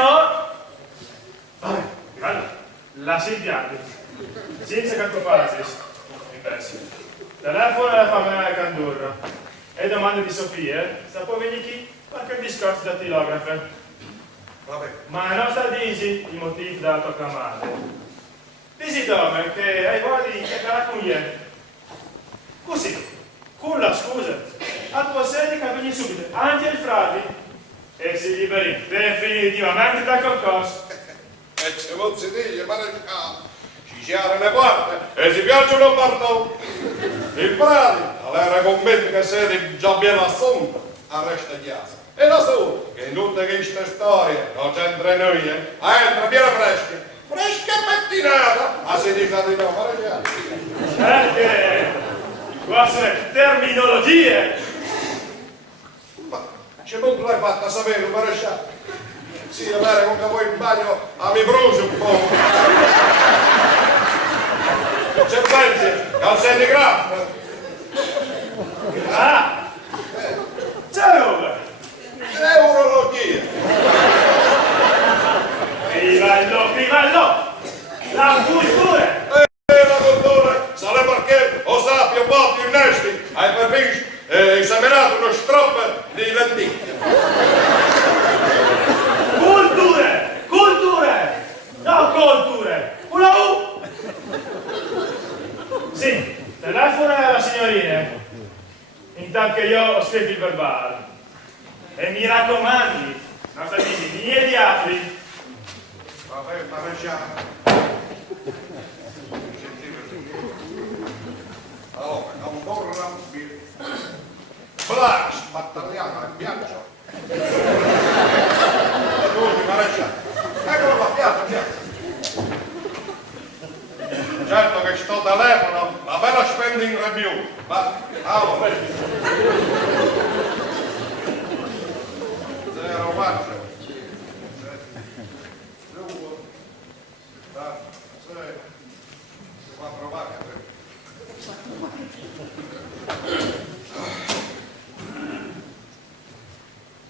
Vabbè, guarda, la sentiate. Senza cattofarsi, invece. Telefono alla famiglia Candurra e domande di Sofia, sta poi venire chi? Qualche discorso da tilografe. Vabbè. Ma non sta dici i motivi da proclamare. Dici dove che hai voglia di chiacchierare con ieri. Così, con la scusa, a tua sede che vieni subito anche il frati e si liberi definitivamente dal concorso. E ce lo si dice, maresciallo. Ci chiare le porte e si piacciono partoni. Il frati, allora commenti che siete già ben assunto, arresta chiesa. E da solo, che in tutte queste storie non c'entra noi, entra piena fresca. Fresca mattinata! Si dica di no, maresciallo. Perché? Queste terminologie! Ma c'è molto l'hai fatta sapere, maresciallo? Sì, è vero, comunque poi in bagno mi brucio un po'. C'è pensi, calzetti graffi. Ah! C'è roba! È urologia. Crivello! La cultura! La cultura, sale perché o sappio, botti, innesti, hai perfino esaminato uno stroppo di lenticchie. Culture! No, culture! Una U! Sì, telefona alla signorina. Intanto che io ho scritto il verbale. E mi raccomandi, non sta dici niente di altri. Vabbè, maresciallo. Allora, non torna un birro. Blas, battagliano al viaggio. Scusi, maresciallo. Eccolo qua, piatto. Certo che sto telefono, la bella spending review. Ma, allora. 04 2 6 4 vacche 3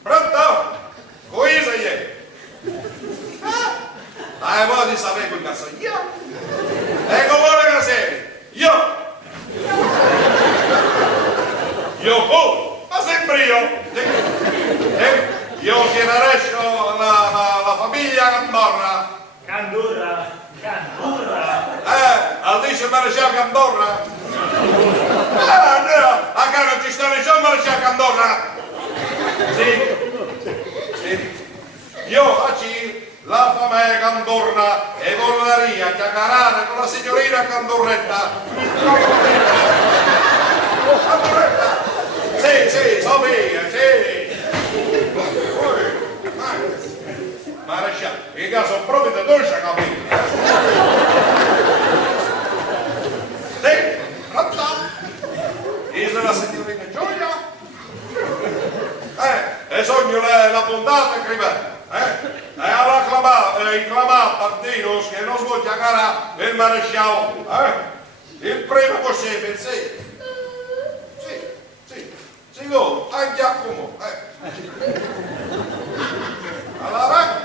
Pronto? Qui sei io. Dai, vuoi di sapere quel cazzo? Io? E come che sei? Io? Io pure? Ma sempre io? Io che lascio la famiglia Candorra. Candorra. Al dice maresciallo Candorra? No, a cara ci sta dicendo maresciallo Candorra. Sì. Io faccio la famiglia Candorra e vorrei chiacchierare con la signorina Candorretta. Candorretta? Sì, so bene, sì. Maresciallo, in caso proprio da dolce capito. Sì, pronto? Io la signorina Giulia? E sogno la puntata scrivere. E alla inclamata Martino che non svolge a gara il maresciallo. Il prima possibile, sì. Sì, go, anche a come. Allora?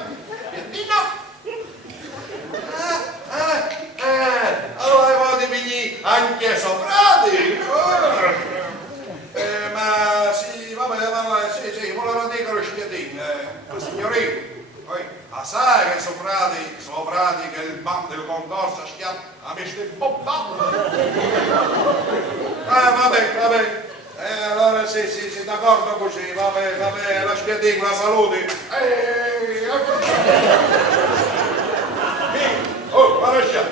Piantino? Allora vado venire anche soprati. Ma sì, vabbè, sì, volevo dire lo spiedino, la signorina. Poi, sai che soprati che il bando del concorso schiatta a me stai poppato. Vabbè. Allora sì, d'accordo così, vabbè, la spiedino, la saluti. Oh, maresciallo,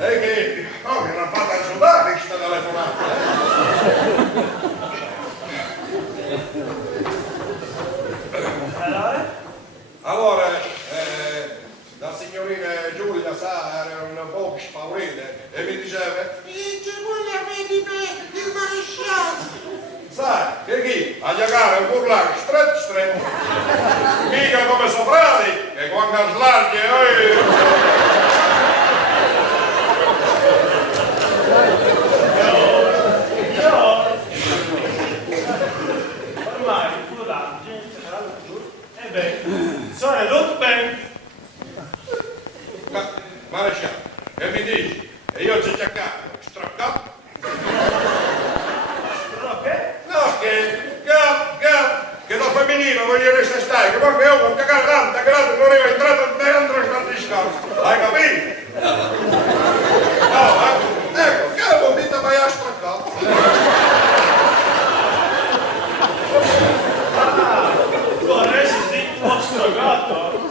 che non fatta risultare questa telefonata, Allora, la signorina Giulia, sa, era un po' spaurita e mi diceva che vuole avere di me il maresciallo? Sai, che chi? A giocare un burlato stretto. Mica come soprati, che quando slarghi, ormai il culo d'angelo sarà tutto. E beh, sono tutto bene. Maresciallo, e mi dici, e io ci ho cercato, straccato? No, che da femminile voglio restare stai, che poi io con cagare tanta grande non arrivo entrato dentro il discorso, hai capito? No, ecco, che avevo detto mai a straccato? Tu adesso sei un stragato?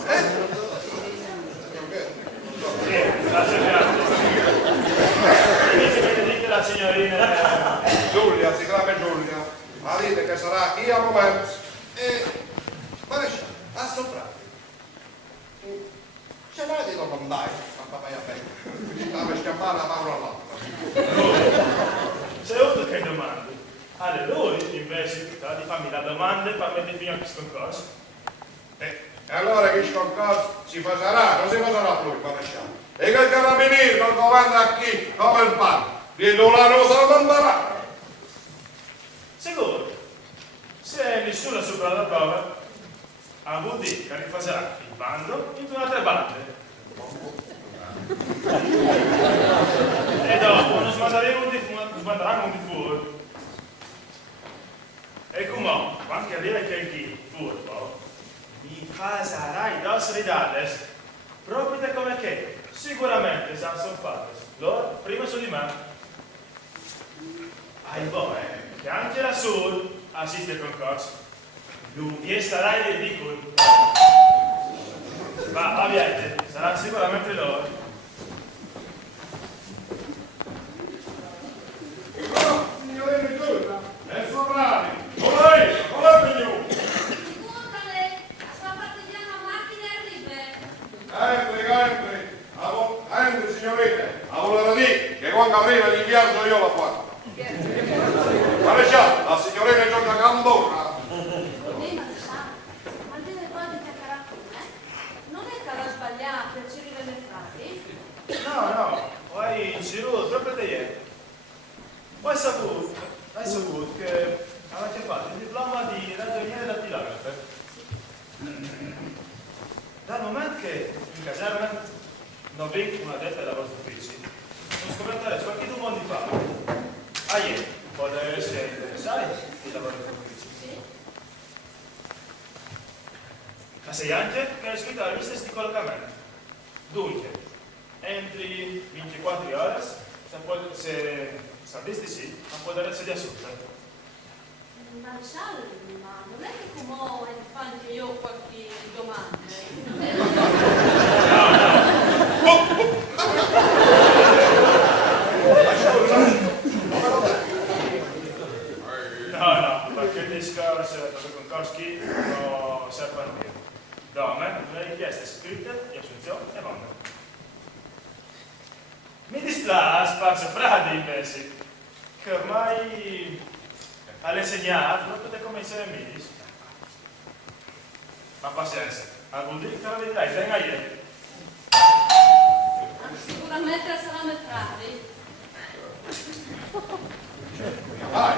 La signorina Giulia, si chiama Giulia, ma dite che sarà io a momento e maresciallo, a sopra. Ce l'hai di domandare, ma vai a bene, stava scappando la parola là. c'è uno che domanda. Allora lui invece di farmi la domanda per mettere fine a questo concorso. E allora che questo concorso si farà, non si farà più il maresciallo. E che il carabiniere non comanda a chi come il pane, viene là non se lo manderà. Sicuro, se nessuno supera la prova, a vuol dire che rifaserà il bando in un'altra bande. E dopo non smanderanno di fuori. E come, quando arriva il furbo, mi faserà i nostri dati, proprio come che sicuramente sono fatti. Loro prima su di me. Che anche lassù assiste al concorso. Lui vi starà in ridicolo. Ma ovviamente sarà sicuramente loro. Signorina Giulia, è sovrani, olè pigliù. Scusate, sta partigiana macchina arriva. Entri signorina, a voler dire che quando arriva gli piango io la qua. Maresciallo, la signorina Giulia Candorra. Ma il deve poi di chiacchierare con me? Non è che era sbagliato a Cirilo e Frati? No, poi in giro troppo di ieri. Hai saputo che avete fatto il diploma di ragioniere dattilografe? Dal momento che in caserma non vi una detta da vostri uffici, non scommetterete qualche 2 mondi fa. A ieri può essere interessati di lavorare con uffici. Ma sei anche che hai scritto la lista di collocamento. Dunque, entri 24 ore, se sapessi sì, non può dare essere di assunto. Maresciallo, ma non è che come fa anche io qualche domanda? No, perché il discorso per concorsi non servono più. Dome, una richiesta scritta di assunzione e manda. Mi dispiace, spazio frade invece, che ormai all'insegnato non potete cominciare a minis. Ma pazienza, al buon dire che la vedrai, venga ieri. Sicuramente saranno frati. Vai,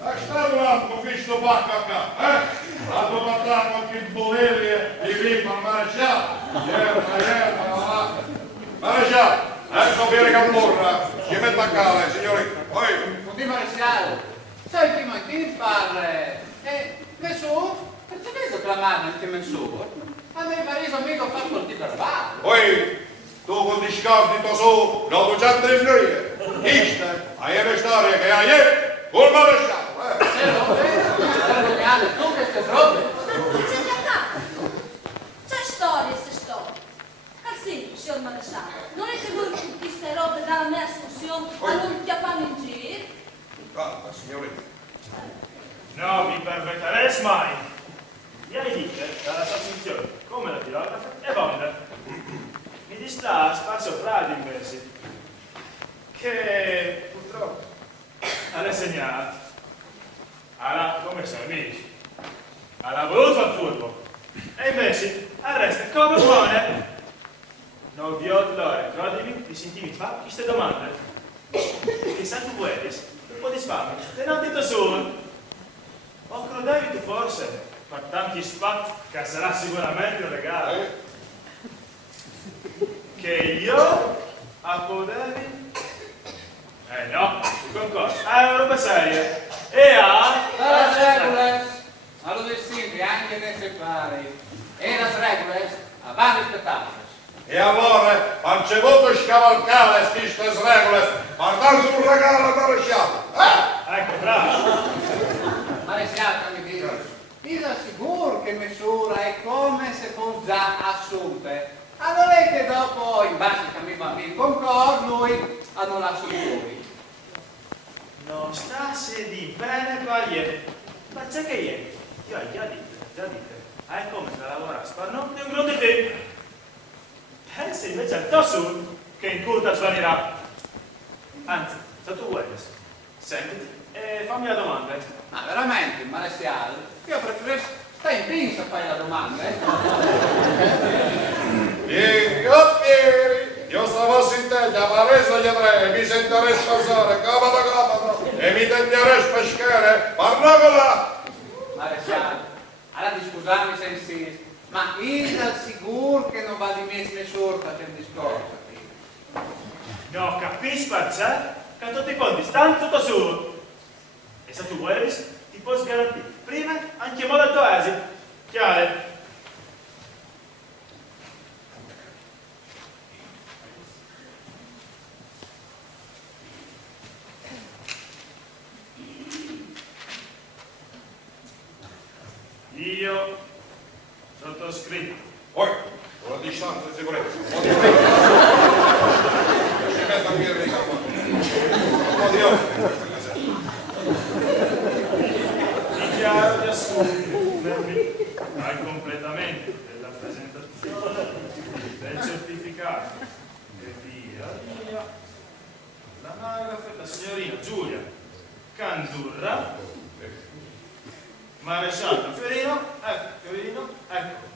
lasciate un attimo questo bacco qua, ha domandato anche il volere di prima al maresciallo. Maresciallo, ecco bene che burra, ci metta a cale, signori. Poi, Di maresciallo, sai che manchi fare? Nessuno? Che ti vedo clamare anche nessuno? A me pare amico ha fatto il di verbale. poi, tu con gli scordi tu su, non tu già tre sgrie. Questa è una storia che hai col maresciallo, Se lo vedo, vergognate tu queste robe. C'è storie, se storie. Sì, signor maresciallo, non è che lui tutte queste robe dalla mia assunzione a non chiappare in giro? Calma, signorina. No, vi permetterete mai. Gli hai dite dalla sua funzione come la tirografa e bonda. Mi dispiace spazio fradi invece, che purtroppo ha segnato, come sono amici, ha voluto al furbo, e invece arresta come buone. Non vi ho l'ora, credimi, di sentirmi fare queste domande. Che sa tu vuoi, un po' di spame, te non dito solo. O credevi tu forse, ma tanti spatti che sarà sicuramente un regalo. Che io a podevi? No, concorso, è una roba seria. E Las regulas, allo distingue anche necessari. E las regulas, vanno rispettate. E allora, anzitutto scavalcare queste regole, ma darsi un regalo al maresciallo. ecco, bravo. Maresciallo, mi dico, vi assicuro che misura è come se fosse già assunte. Allora è che dopo, in base a mio bambino concordo, lui annullato fuori. Non sta se di bene pagliere. Ma c'è che ieri? Io hai già dite. È come se lavorasse per non un gruppo di tempo. Pensi invece al tosso che in curta svanirà. Anzi, se tu vuoi, sentiti e fammi la domanda. Ma veramente, maresciallo, io preferisco stare in pinza a fare la domanda, Io stavo sentendo, ma adesso gli avrei, mi sentirei sposare, comodo, e mi tenderei pescare, parlo con la. Maresciallo, allora scusami se insisto, ma io sicuro che non va di mezzo sorta per il discorso. No, capisci perché? Che tutti i ponti stanno tutto su. E se tu vuoi, ti posso garantire. Prima, anche in modo toesi. Chiaro? Io sottoscritto. Poi, con la distanza di sicurezza, un po' di ci metto a dire di capo. Un po' di occhio. Dichiaro di assumermi al completamento della presentazione del certificato e via l'anagrafe la signorina Giulia Candurra, maresciallo Fiorino, ecco,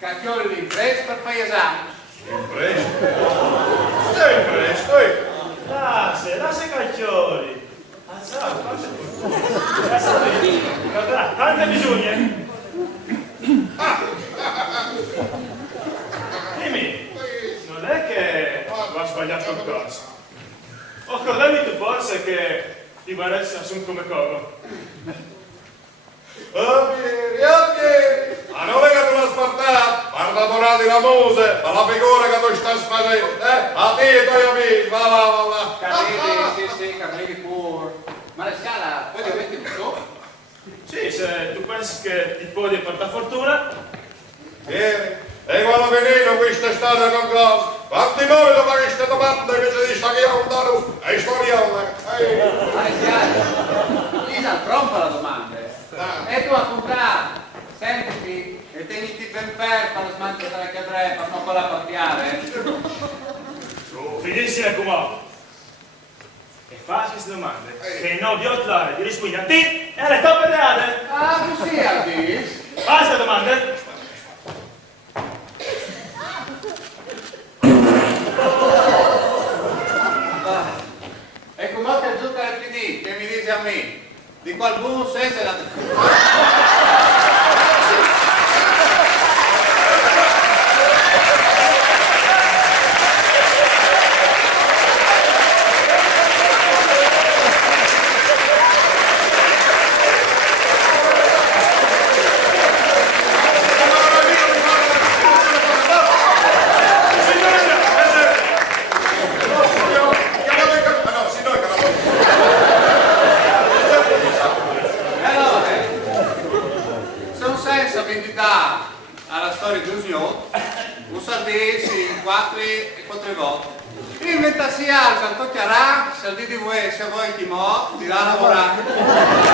cacchioli l'impreso per fare esami. Impresto? Cos'è impresto? Lascia calcioli. Guarda, tante bisogna. Dimmi, non è che ho sbagliato qualcosa? O correvi tu forse che ti vorresti assunto come coro? Pieri, ma non è che tu l'hai spartato? Guarda Dorati la muse, ma la figura che tu stai facendo, a te e i tuoi amici, va. Carredi, sì, Carredi pure. Marescialla, poi diventi un show? Sì, se tu pensi che ti puoi portare fortuna. Pieri, e quando venino quest'estate con cosa? Quanti noi dopo queste domande invece di stagliare un dato e storiare? Marescialla, Lisa trompa la domanda. E tu a puntare, sentiti e teniti ben ferma lo smancio della cadre per non la partiare. Su, finissime come. E fai queste domande che non di otlare di rispondere a te e alle toppe reale. Ah, tu sì, Aldis? Fai queste domande. E come ti aggiunta il PD che mi dice a me? Di qualcuno sei se la... alla storia di un signore, un sardese in 4 volte. Inventa sia al canto chiarà, saldi di voi, se vuoi chi mo, ti dà a lavorare.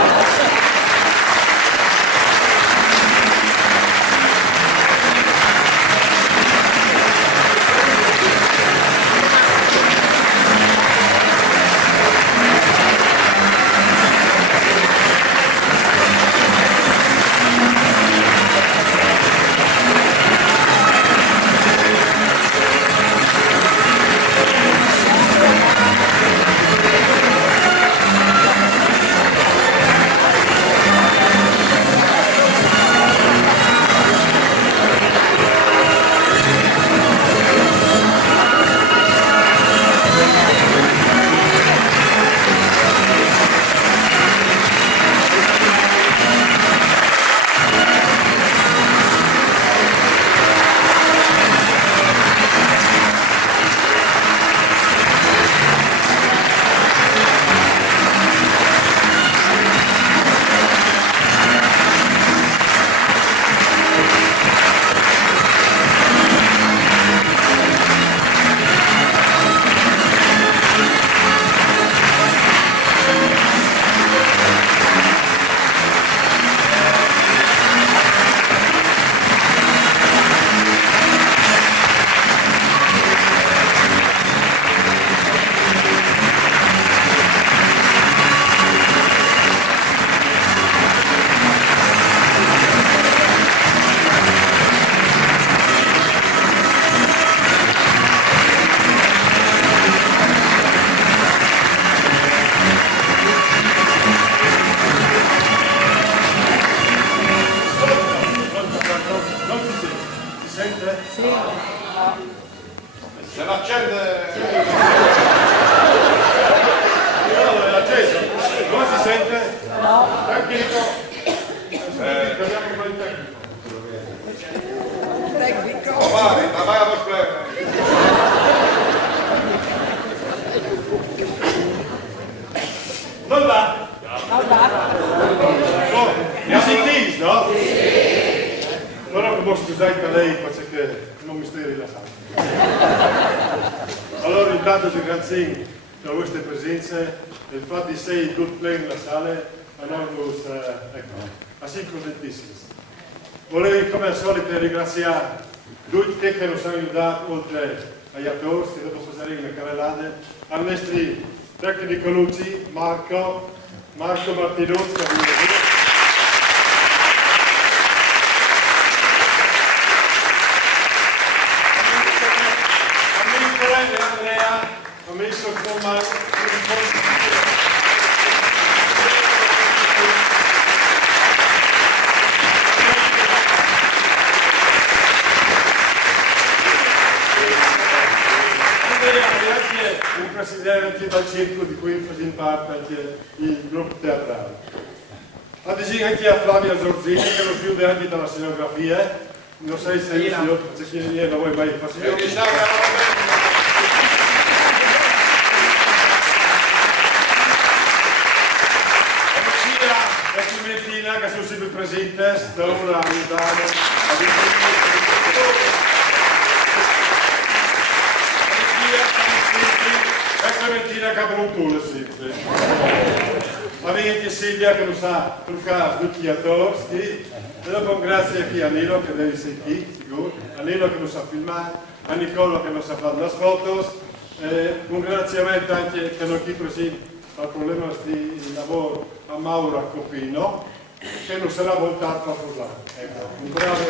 Se l'accende... È acceso. Come si sente? No. Tecnico. Parliamo con il tecnico. Vai a problema. Non va. Mi sentite, no? Allora come scusate lei perché non mi stai rilassando. Allora intanto ci ringrazio per queste presenze, il fatto di essere tutto pieno nella sala, a noi siamo contentissimi. Volevo come al solito ringraziare tutti che ci hanno aiutato, oltre agli attori che dopo fare una carrellata, ai nostri tecnici Lucci, Marco Martinuzzi, questo insomma un po' anche un presidente del circo di cui facciamo parte anche il gruppo teatrale. Ad esempio anche a Flavia Zorzini che lo chiude anche dalla scenografia, non so se io la vuoi mai fare. E Clementina che sono sempre presenti, da una aiutare e Clementina che aprono tu sempre. Avete Silvia che lo sa truccare tutti gli attori, e dopo grazie a chi a Nilo che deve essere qui, sicuro, a Nilo che lo sa filmare, a Nicola che lo sa fare le foto, un ringraziamento anche che non chi presente al problema di lavoro a Mauro Copino che non sarà voltato a parlare. Ecco, un bravo.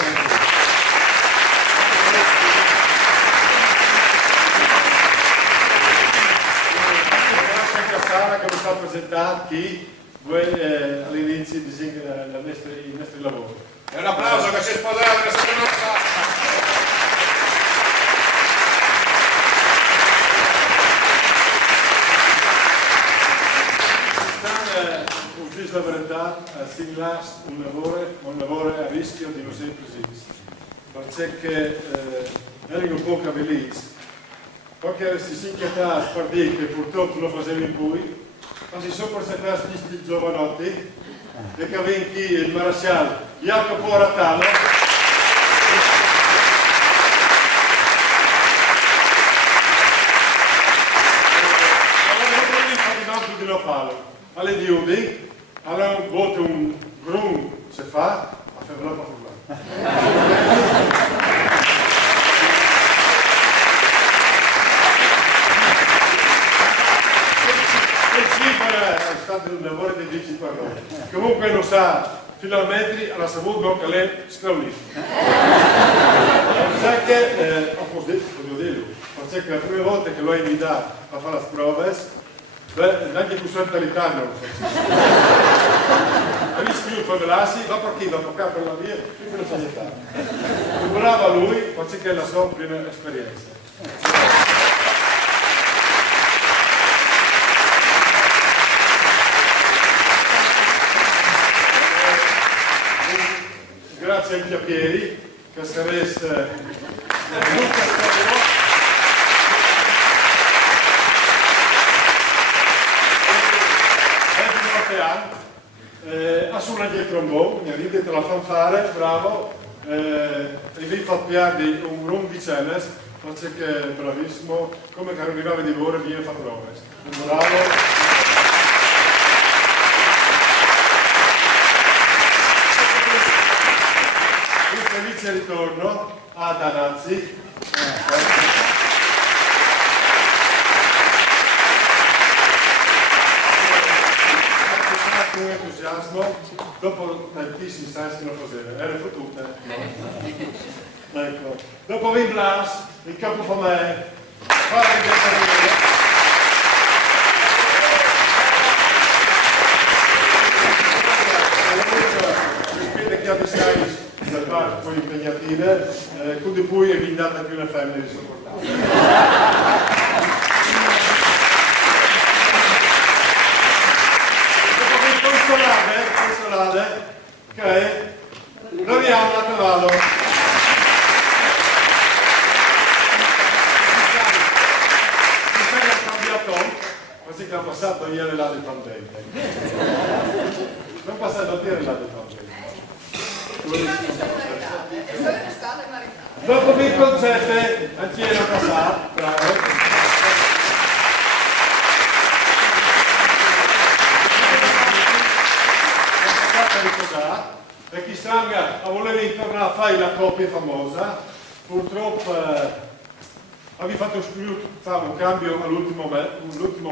Grazie anche a Sara che lo sta presentando chi all'inizio dei nostri lavori. E un applauso che si è sposato, che si la verità, si lascia un lavoro a rischio di non sempre esiste. Perché ero un po' felice, perché si inquietava per dire che purtroppo lo faceva in cui, ma si sono presentati questi giovanotti e che avevano qui il maresciallo Jacopo Ratano. Di lo farlo. Alle diudi, allora voto un grum se fa, a febbraio per il cifra è stato un lavoro di 10 parole. Comunque lo sa, finalmente alla saputo che lei scrollista. Perché, voglio dirlo, perché la prima volta che l'ho invitato a fare le prove, anche più scelta l'Italia non so. Hai visto più favelarsi, va per chi, va per la via, più che non c'è niente. Brava lui, perché è la sua prima esperienza. Grazie anche a Pieri, che sareste ha suonato il trombone, mi ha detto la fanfare, bravo, e vi fa piacere un rum di cenes, perché è bravissimo, come che arrivava di ore viene a fare prove. Bravo. Un felice ritorno a Danazzi. Con entusiasmo, dopo tantissimi sensi non faceva, era fottuta. Ecco. Dopo Vin Blas, il capo fa me, fare il spende che ha di stai del bar poi impegnative, con di cui è vindata più una femmina di sopportare. Consolare, che Loriano a cavallo. Si sei cambiato, così che ha passato ieri là di Pantente. Non passato ieri là di Pantente. Dopo il concerto, anche era passato, bravo. E chi stranga a voler tornare a fare la coppia famosa, purtroppo abbiamo fatto fare un cambio all'ultimo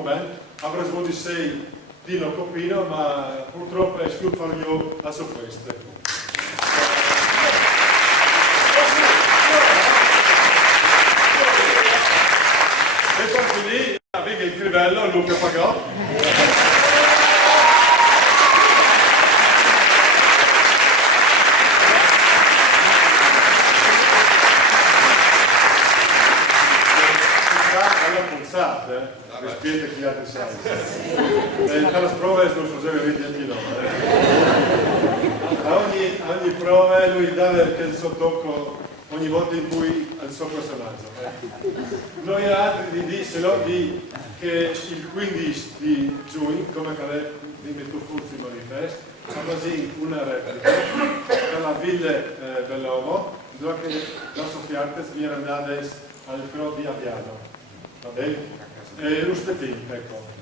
band, avrei svolto 6 Dino Copino, ma purtroppo è scuso fare io la sorpresa. E poi lì aveva il scherzate, rispetto a chi altri sai. La prova non faceva vedere no. A ogni prova lui dava il suo tocco ogni volta in cui al suo personaggio. Noi altri vi dissero che il 15 di giugno, come di Metufuzzi Manifest, c'è una replica della Villa Bellomo, dove la soffiarte viene andata al pro di Abbiano. Va bene? Lo stettino, ecco.